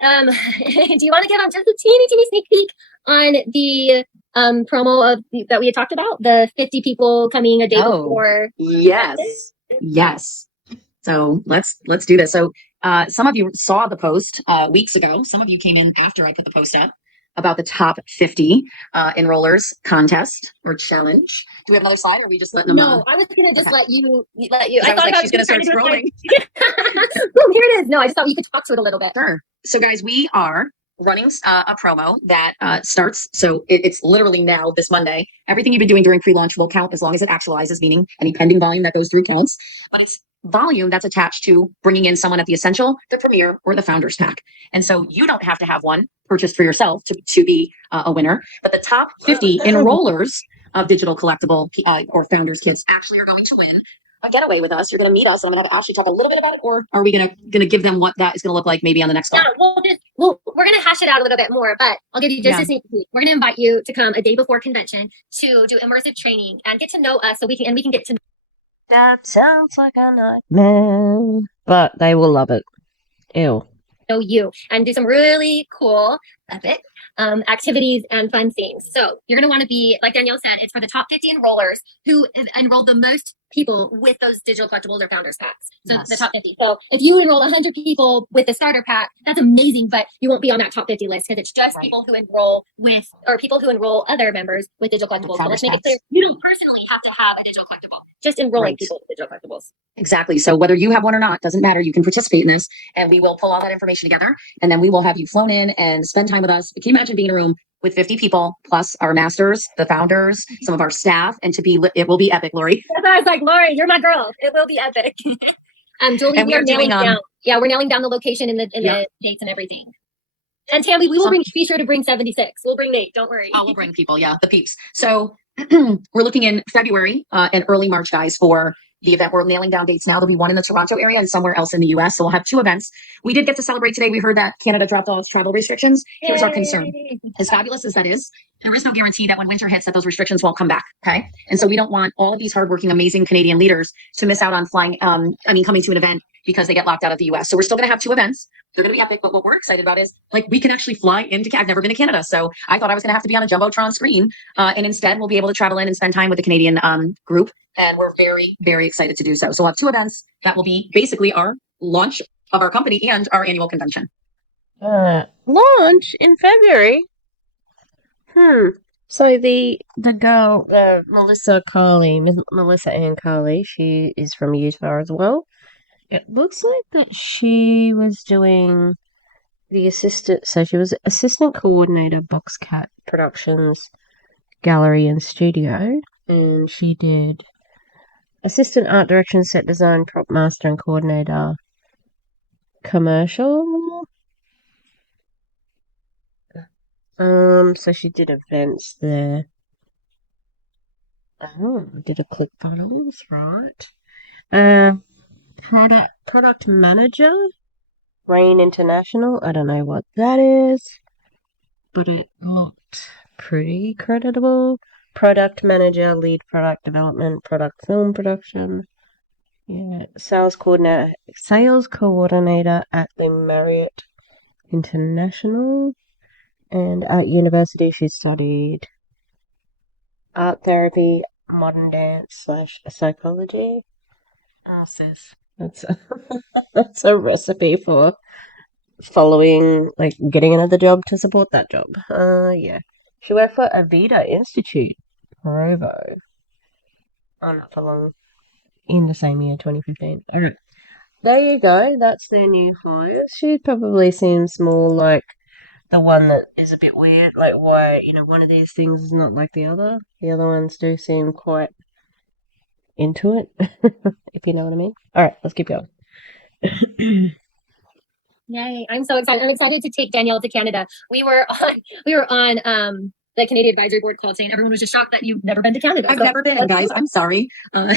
Do you want to give just a teeny sneak peek on the promo that we had talked about, the 50 people coming a day before? Yes. So let's do this. So some of you saw the post weeks ago. Some of you came in after I put the post up about the top 50 enrollers contest or challenge. Do we have another slide, or are we just letting them? No, I was gonna just let you. I thought she's gonna start scrolling. Oh, here it is. No, I just thought you could talk to it a little bit. Sure. So guys, we are running a promo that starts. So it's literally now this Monday. Everything you've been doing during pre-launch will count as long as it actualizes, meaning any pending volume that goes through counts. But it's volume that's attached to bringing in someone at the Essential, the Premier, or the Founders Pack. And so you don't have to have one purchased for yourself to be a winner. But the top 50 enrollers of digital collectible or Founders Kits actually are going to win a getaway with us. You're going to meet us, and I'm going to have Ashley talk a little bit about it, or are we going to give them what that is going to look like maybe on the next call? Yeah, we're going to hash it out a little bit more, but I'll give you just a sneak peek. We're going to invite you to come a day before convention to do immersive training and get to know us, so we can get to. That sounds like a nightmare, but they will love it. Ew. Know you and do some really cool, epic activities and fun things. So you're going to want to be, like Danielle said, it's for the top 50 enrollers who have enrolled the most people with those digital collectibles or founders packs. So the top 50. So if you enroll 100 people with the starter pack, that's amazing, but you won't be on that top 50 list because it's just people who enroll with, or people who enroll other members with digital collectibles. So let's make it clear, you don't personally have to have a digital collectible, just enrolling people with digital collectibles. Exactly. So whether you have one or not, doesn't matter. You can participate in this, and we will pull all that information together, and then we will have you flown in and spend time with us. Can you imagine being in a room with 50 people plus our masters, the founders, some of our staff, and it will be epic, Lori. I was like, Lori, you're my girl. It will be epic. Julie, we are nailing down. Yeah, we're nailing down the location and the dates and everything. And Tammy, we will be sure to bring 76. We'll bring Nate. Don't worry. Oh, we'll bring people. Yeah, the peeps. So we're looking in February and early March, guys, for the event. We're nailing down dates now. There'll be one in the Toronto area and somewhere else in the US. So we'll have 2 events. We did get to celebrate today. We heard that Canada dropped all its travel restrictions. Here's our concern. As fabulous as that is, there is no guarantee that when winter hits that those restrictions won't come back. Okay. And so we don't want all of these hardworking, amazing Canadian leaders to miss out on flying, coming to an event because they get locked out of the US. So we're still going to have 2 events. They're going to be epic. But what we're excited about is like we can actually fly into Canada. I've never been to Canada. So I thought I was going to have to be on a Jumbotron screen. And instead we'll be able to travel in and spend time with the Canadian group. And we're very, very excited to do so. So we'll have 2 events that will be basically our launch of our company and our annual convention. Launch in February? So the girl, Melissa Ann Carley, she is from Utah as well. It looks like that she was doing she was assistant coordinator, Boxcat Productions, Gallery and Studio, and she did assistant art direction, set design, prop master and coordinator, commercial. So she did events there. Oh, did a ClickFunnels, right? Product manager, Rain International. I don't know what that is, but it looked pretty creditable. Product manager, lead product development, product film production. Yeah, sales coordinator at the Marriott International. And at university, she studied art therapy, modern dance / psychology. Sis, that's a recipe for following, like, getting another job to support that job. Yeah. She worked for Avita Institute, Provo. Oh, not for long. In the same year, 2015. Alright. There you go. That's their new hires. She probably seems more like the one that is a bit weird, like why, one of these things is not like the other. The other ones do seem quite into it, if you know what I mean. Alright, let's keep going. Yay, I'm so excited. I'm excited to take Danielle to Canada. We were on the Canadian Advisory Board call saying everyone was just shocked that you've never been to Canada. I've never been, guys. I'm sorry. All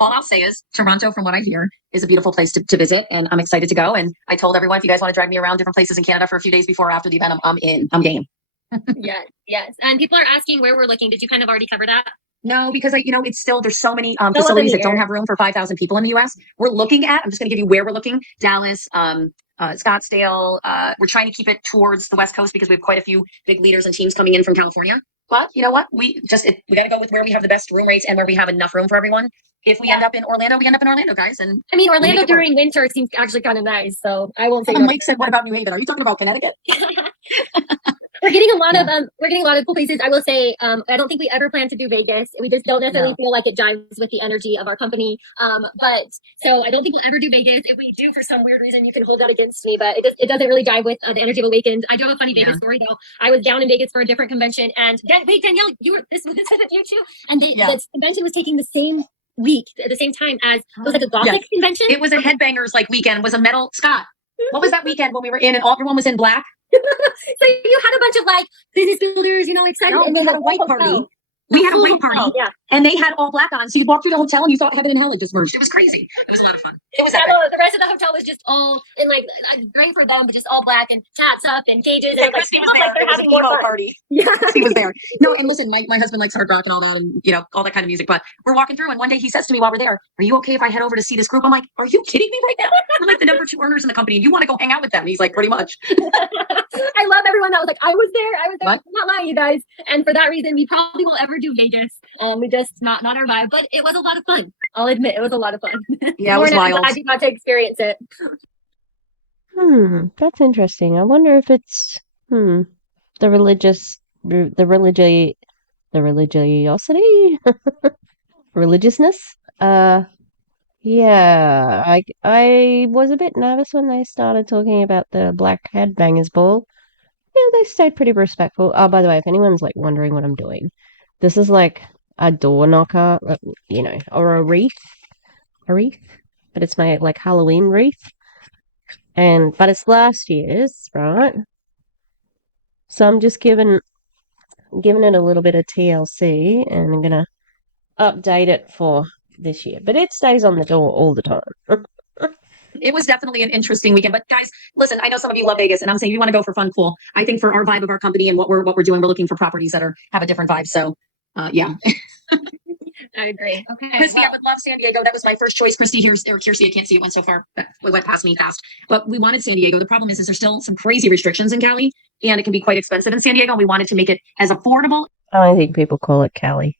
I'll say is Toronto, from what I hear, is a beautiful place to visit, and I'm excited to go. And I told everyone, if you guys want to drag me around different places in Canada for a few days before or after the event, I'm in. I'm game. Yes. And people are asking where we're looking. Did you kind of already cover that? No, because it's still, there's so many facilities that don't have room for 5,000 people in the US. We're looking at, I'm just going to give you where we're looking: Dallas, Scottsdale. We're trying to keep it towards the West Coast because we have quite a few big leaders and teams coming in from California. But you know what? We got to go with where we have the best room rates and where we have enough room for everyone. If we end up in Orlando, we end up in Orlando, guys. And I mean, Orlando during winter seems actually kind of nice. So I won't say. Mike said, "What about New Haven? Are you talking about Connecticut?" We're getting a lot of cool places. I will say, I don't think we ever plan to do Vegas. We just don't necessarily feel like it jives with the energy of our company. But so I don't think we'll ever do Vegas. If we do, for some weird reason, you can hold that against me. But it doesn't really jive with the energy of Awakened. I do have a funny Vegas story though. I was down in Vegas for a different convention, and Danielle, this was you too, and the convention was taking the same week at the same time as it was like a Gothic convention. It was a headbangers weekend. Was a metal Scott. What was that weekend when we were in and everyone was in black? So you had a bunch of business builders, excited. No, and we had a white party. We had a white party, and they had all black on. So you walked through the hotel and you thought heaven and hell had just merged. It was crazy. It was a lot of fun. It was epic. The rest of the hotel was just all in great for them, but just all black and tats up and cages. Yeah, and Christy was there. It was an emo party. Yeah, he was there. No, and listen, my husband likes hard rock and all that, and all that kind of music. But we're walking through, and one day he says to me while we're there, "Are you okay if I head over to see this group?" I'm like, "Are you kidding me right now? We're like the number 2 earners in the company, and you want to go hang out with them?" And he's like, "Pretty much." I love everyone that was like, "I was there. I'm not lying, you guys." And for that reason, we probably will ever do Vegas. We just not our vibe, but it was a lot of fun. I'll admit it was a lot of fun. Yeah, it was wild. I'm glad you got to experience it. That's interesting. I wonder if it's the religiosity, religiousness. Yeah, I was a bit nervous when they started talking about the Black Headbangers Ball. Yeah, they stayed pretty respectful. Oh, by the way, if anyone's wondering what I'm doing, this is like a door knocker, or a wreath, but it's my Halloween wreath, but it's last year's, right? So I'm just giving it a little bit of TLC, and I'm gonna update it for this year, but it stays on the door all the time. it was definitely an interesting weekend. But guys, listen, I know some of you love Vegas, and I'm saying if you want to go for fun, cool. I think for our vibe of our company and what we're doing, we're looking for properties that have a different vibe. So, yeah. I agree. Okay. Christy, I would love San Diego. That was my first choice. Christy here, or Kirsty, I can't see it went so far. It went past me fast. But we wanted San Diego. The problem is there's still some crazy restrictions in Cali, and it can be quite expensive in San Diego. And we wanted to make it as affordable I don't think people call it Cali.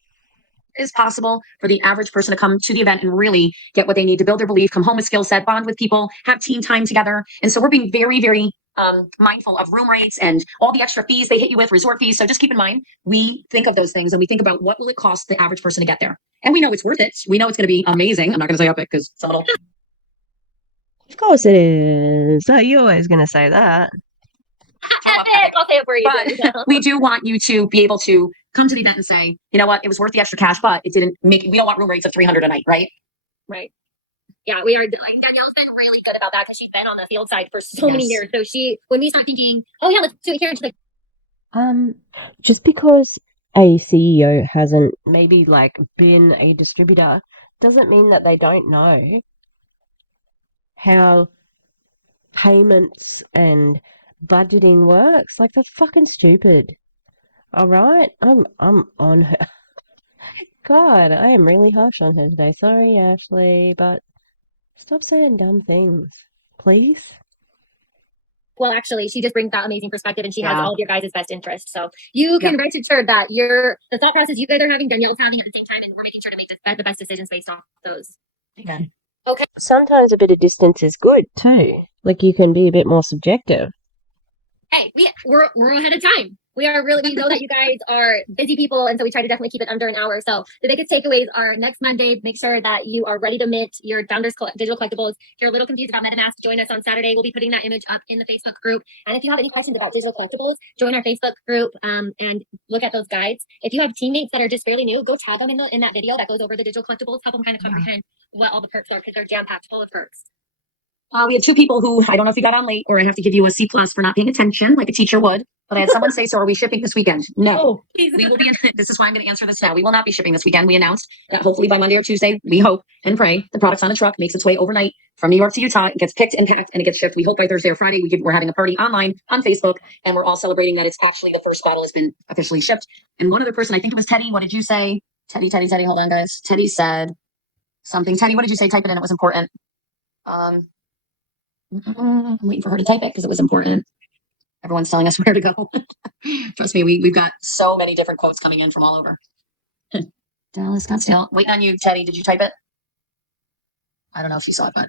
as possible for the average person to come to the event and really get what they need to build their belief, come home with skill set, bond with people, have team time together. And so we're being very, very mindful of room rates and all the extra fees they hit you with, resort fees. So just keep in mind, we think of those things and we think about what will it cost the average person to get there. And we know it's worth it. We know it's going to be amazing. I'm not going to say epic because someone will. Of course it is. Oh, you're always going to say that. Epic. I'll say it for you. But we do want you to be able to come to the event and say, you know what, it was worth the extra cash, but it didn't make. We don't want room rates of $300 a night, right? Right. Yeah, we are. Like Danielle's been really good about that because she's been on the field side for so many years. So when we start thinking, oh yeah, let's do it here, she's like, just because a CEO hasn't maybe like been a distributor doesn't mean that they don't know how payments and budgeting works. Like, that's fucking stupid. All right, I'm on her. God, I am really harsh on her today. Sorry, Ashley, but stop saying dumb things, please. well, actually, she just brings that amazing perspective, and she has all of your guys' best interest. So you can rest assured that the thought process you guys are having, Danielle's having at the same time, and we're making sure to make the best decisions based off those. Okay. Okay. Sometimes a bit of distance is good too. Like, you can be a bit more subjective. Hey, we're ahead of time. We know that you guys are busy people, and so we try to definitely keep it under an hour. So the biggest takeaways are next Monday, make sure that you are ready to mint your Founders Digital Collectibles. If you're a little confused about MetaMask, join us on Saturday. We'll be putting that image up in the Facebook group. And if you have any questions about digital collectibles, join our Facebook group and look at those guides. If you have teammates that are just fairly new, go tag them in that video that goes over the digital collectibles, help them kind of comprehend what all the perks are, because they're jam-packed full of perks. We had two people who, I don't know if you got on late or I have to give you a C+ for not paying attention like a teacher would, but I had someone say, so are we shipping this weekend? No, we will be. This is why I'm going to answer this now. We will not be shipping this weekend. We announced that hopefully by Monday or Tuesday, we hope and pray the product's on a truck, makes its way overnight from New York to Utah. It gets picked and packed and it gets shipped. We hope by Thursday or Friday. We're having a party online on Facebook, and we're all celebrating that it's actually the first bottle has been officially shipped. And one other person, I think it was Teddy. What did you say? Teddy. Hold on, guys. Teddy said something. Teddy, what did you say? Type it in. It was important. I'm waiting for her to type it because it was important. Everyone's telling us where to go. Trust me, we've got so many different quotes coming in from all over. Dallas, Scottsdale. Waiting on you, Teddy. Did you type it? I don't know if you saw it, but.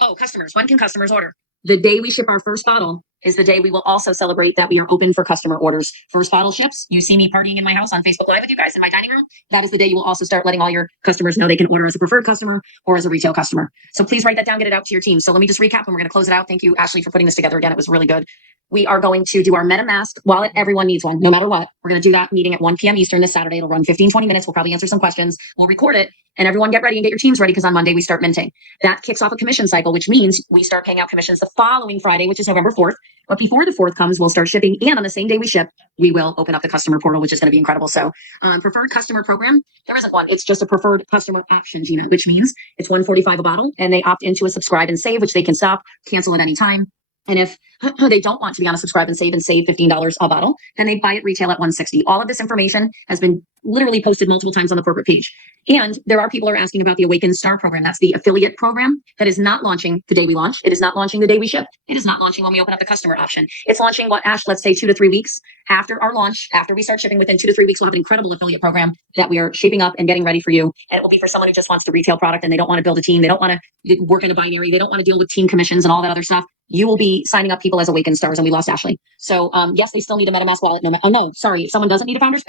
Oh, customers. When can customers order? The day we ship our first bottle is the day we will also celebrate that we are open for customer orders. First bottle ships. You see me partying in my house on Facebook Live with you guys in my dining room. That is the day you will also start letting all your customers know they can order as a preferred customer or as a retail customer. So please write that down, get it out to your team. So let me just recap and we're going to close it out. Thank you, Ashley, for putting this together again. It was really good. We are going to do our MetaMask wallet. Everyone needs one, no matter what. We're going to do that meeting at 1 p.m. Eastern this Saturday. It'll run 15, 20 minutes. We'll probably answer some questions. We'll record it. And everyone get ready and get your teams ready because on Monday we start minting. That kicks off a commission cycle, which means we start paying out commissions the following Friday, which is November 4th. But before the 4th comes, we'll start shipping. And on the same day we ship, we will open up the customer portal, which is going to be incredible. So preferred customer program, there isn't one. It's just a preferred customer option, Gina, which means it's $145 a bottle. And they opt into a subscribe and save, which they can stop, cancel at any time. And if they don't want to be on a subscribe and save $15 a bottle, then they buy it retail at $160. All of this information has been literally posted multiple times on the corporate page. And there are people who are asking about the Awakened Star program. That's the affiliate program that is not launching the day we launch. It is not launching the day we ship. It is not launching when we open up the customer option. It's launching Ash, let's say 2 to 3 weeks after our launch. After we start shipping, within 2 to 3 weeks, we'll have an incredible affiliate program that we are shaping up and getting ready for you. And it will be for someone who just wants the retail product and they don't want to build a team. They don't want to work in a binary. They don't want to deal with team commissions and all that other stuff. You will be signing up people as Awakened Stars, and we lost Ashley. So yes, they still need a MetaMask wallet. No, sorry. If someone doesn't get a founders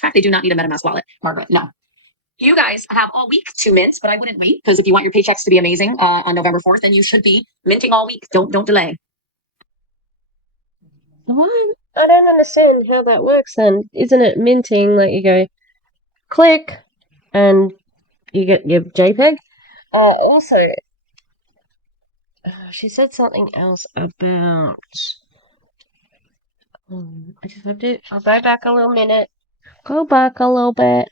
pack, they do not need a MetaMask wallet. Margaret, no. You guys have all week to mint, but I wouldn't wait because if you want your paychecks to be amazing on November 4th, then you should be minting all week. Don't delay. What? I don't understand how that works then. Isn't it minting? Like, you go click and you get your JPEG? Also, she said something else about. I just have to. I'll go back a little minute. Go back a little bit.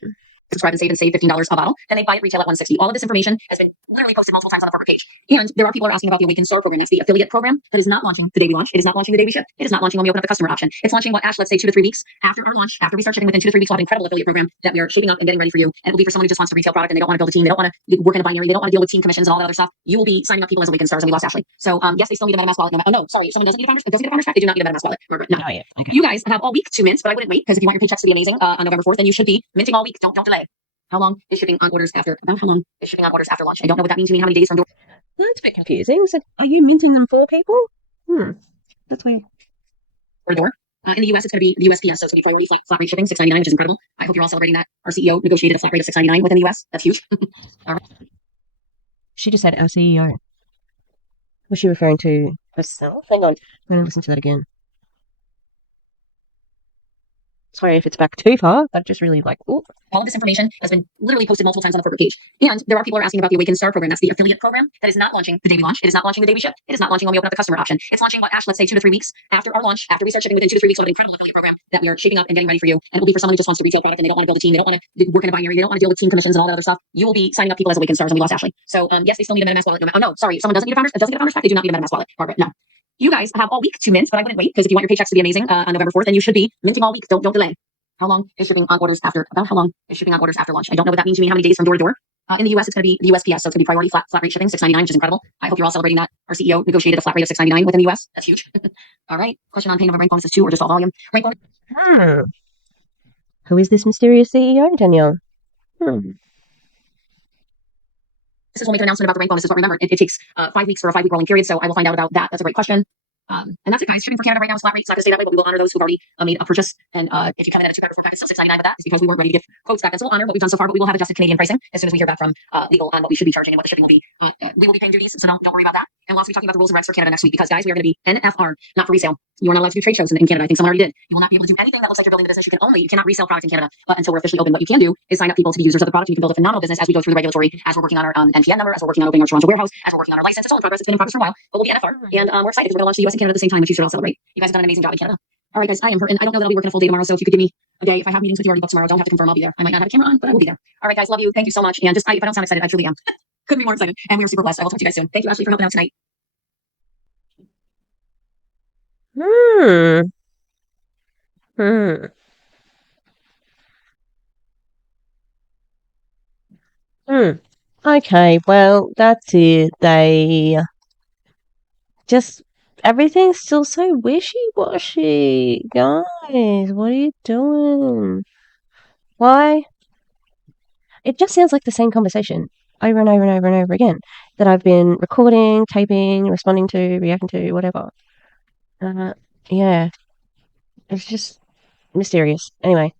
subscribe and save $15 a bottle, then they buy it retail at $160. All of this information has been literally posted multiple times on the corporate page. And there are people who are asking about the Awakened Star program. That's the affiliate program that is not launching the day we launch. It is not launching the day we ship. It is not launching when we open up the customer option. It's launching, what, Ash, let's say 2 to 3 weeks after our launch. After we start shipping, within 2 to 3 weeks, we'll have an incredible affiliate program that we are shaping up and getting ready for you. And it will be for someone who just wants to retail product and they don't want to build a team. They don't want to work in a binary. They don't want to deal with team commissions and all that other stuff. You will be signing up people as Awakened Stars, and we lost Ashley. So yes, they still need a MetaMask wallet. No, oh no, sorry. If someone doesn't need a founders, pack, they do not need a MetaMask wallet. Margaret, no. Oh, yeah. Okay. You guys have all week to mint, but I wouldn't wait, because if you want your paychecks to be amazing on November 4th, then you should be minting all week. Don't delay. How long is shipping on orders after? About how long is shipping on orders after launch? I don't know what that means. You mean how many days from door? That's a bit confusing. So are you minting them for people? That's weird. Or door? In the US, it's going to be the USPS, so it's going to be priority flat rate shipping, $6.99, which is incredible. I hope you're all celebrating that. Our CEO negotiated a flat rate of $6.99 within the US. That's huge. All right. She just said our CEO. Was she referring to herself? Hang on. I'm going to listen to that again. Sorry if it's back too far, but just really like, ooh. All of this information has been literally posted multiple times on the corporate page. And there are people who are asking about the Awakened Star program. That's the affiliate program that is not launching the day we launch. It is not launching the day we ship. It is not launching when we open up the customer option. It's launching, what, Ash, let's say 2 to 3 weeks after our launch. After we start shipping, within 2 to 3 weeks, we'll have an incredible affiliate program that we are shaping up and getting ready for you. And it will be for someone who just wants to retail product and they don't want to build a team. They don't want to work in a binary. They don't want to deal with team commissions and all that other stuff. You will be signing up people as Awakened Stars, and we lost Ashley. So yes, they still need a MetaMask wallet. Oh no, sorry. If someone doesn't need a founders pack, they do not need a MetaMask wallet. Margaret, no. You guys have all week to mint, but I wouldn't wait, because if you want your paychecks to be amazing on November 4th, then you should be minting all week. Don't delay. How long is shipping on orders after? About how long is shipping on orders after launch? I don't know what that means. You mean how many days from door to door? In the US, it's going to be the USPS, so it's going to be priority flat rate shipping, $6.99, which is incredible. I hope you're all celebrating that. Our CEO negotiated a flat rate of $6.99 within the US. That's huge. All right. Question on paying of a rank bonuses too, or just all volume? Rank bonus. Who is this mysterious CEO, Danielle? This will make an announcement about the rank bonuses, but remember, it takes 5 weeks for a 5-week rolling period, so I will find out about that. That's a great question. And that's it, guys. Shipping for Canada right now is flat rate. It's not going to stay that way, but we will honor those who've already made a purchase. And if you come in at a 2-pack or 4-pack, it's still $6.99, but that is because we weren't ready to give quotes back then. So we'll honor what we've done so far, but we will have adjusted Canadian pricing as soon as we hear back from legal on what we should be charging and what the shipping will be. We will be paying duties, so don't worry about that. And we'll also be talking about the rules and regs for Canada next week, because, guys, we are going to be NFR, not for resale. You are not allowed to do trade shows in Canada. I think someone already did. You will not be able to do anything that looks like you're building a business. You cannot resell product in Canada until we're officially open. What you can do is sign up people to be users of the product. You can build a phenomenal business as we go through the regulatory, as we're working on our NPN number, as we're working on opening our Toronto warehouse, as we're working on our license. It's all in progress. It's been in progress for a while, but we'll be NFR. And we're excited because we're going to launch the US and Canada at the same time, which you should all celebrate. You guys have done an amazing job in Canada. All right, guys, I am hurt, and I don't know that I'll be working a full day tomorrow, so if you could give me a day, if I have meetings with you already booked tomorrow, don't have to confirm, I'll be there. I might not have a camera on, but I will be there. All right, guys, love you. Thank you so much. And just, if I don't sound excited, I truly am. Couldn't be more excited. And we are super blessed. I will talk to you guys soon. Thank you, Ashley, for helping out tonight. Okay, well, that's it. They just, everything's still so wishy-washy. Guys, what are you doing? Why? It just sounds like the same conversation over and over and over and over again that I've been recording, taping, responding to, reacting to, whatever. Yeah. It's just mysterious. Anyway,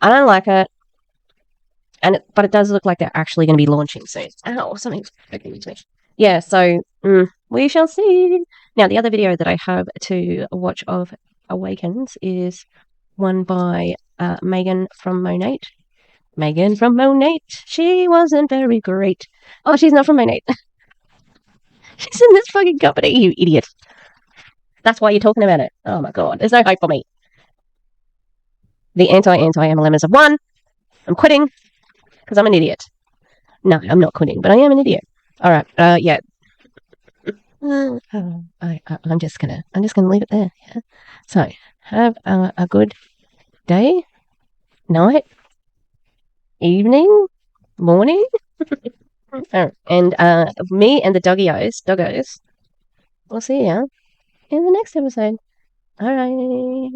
I don't like it. But it does look like they're actually going to be launching soon. Oh, something's freaking me. Yeah, so we shall see. Now, the other video that I have to watch of Awakens is one by Megan from Monate. Megan from Monate. She wasn't very great. Oh, she's not from Monate. She's in this fucking company, you idiot. That's why you're talking about it. Oh my god, there's no hope for me. The anti-MLM is a 1. I'm quitting. Because I'm an idiot. No, I'm not quitting, but I am an idiot. All right. Yeah. I'm just gonna leave it there. Yeah. So have a good day, night, evening, morning, and me and the doggos. We'll see ya in the next episode. All right.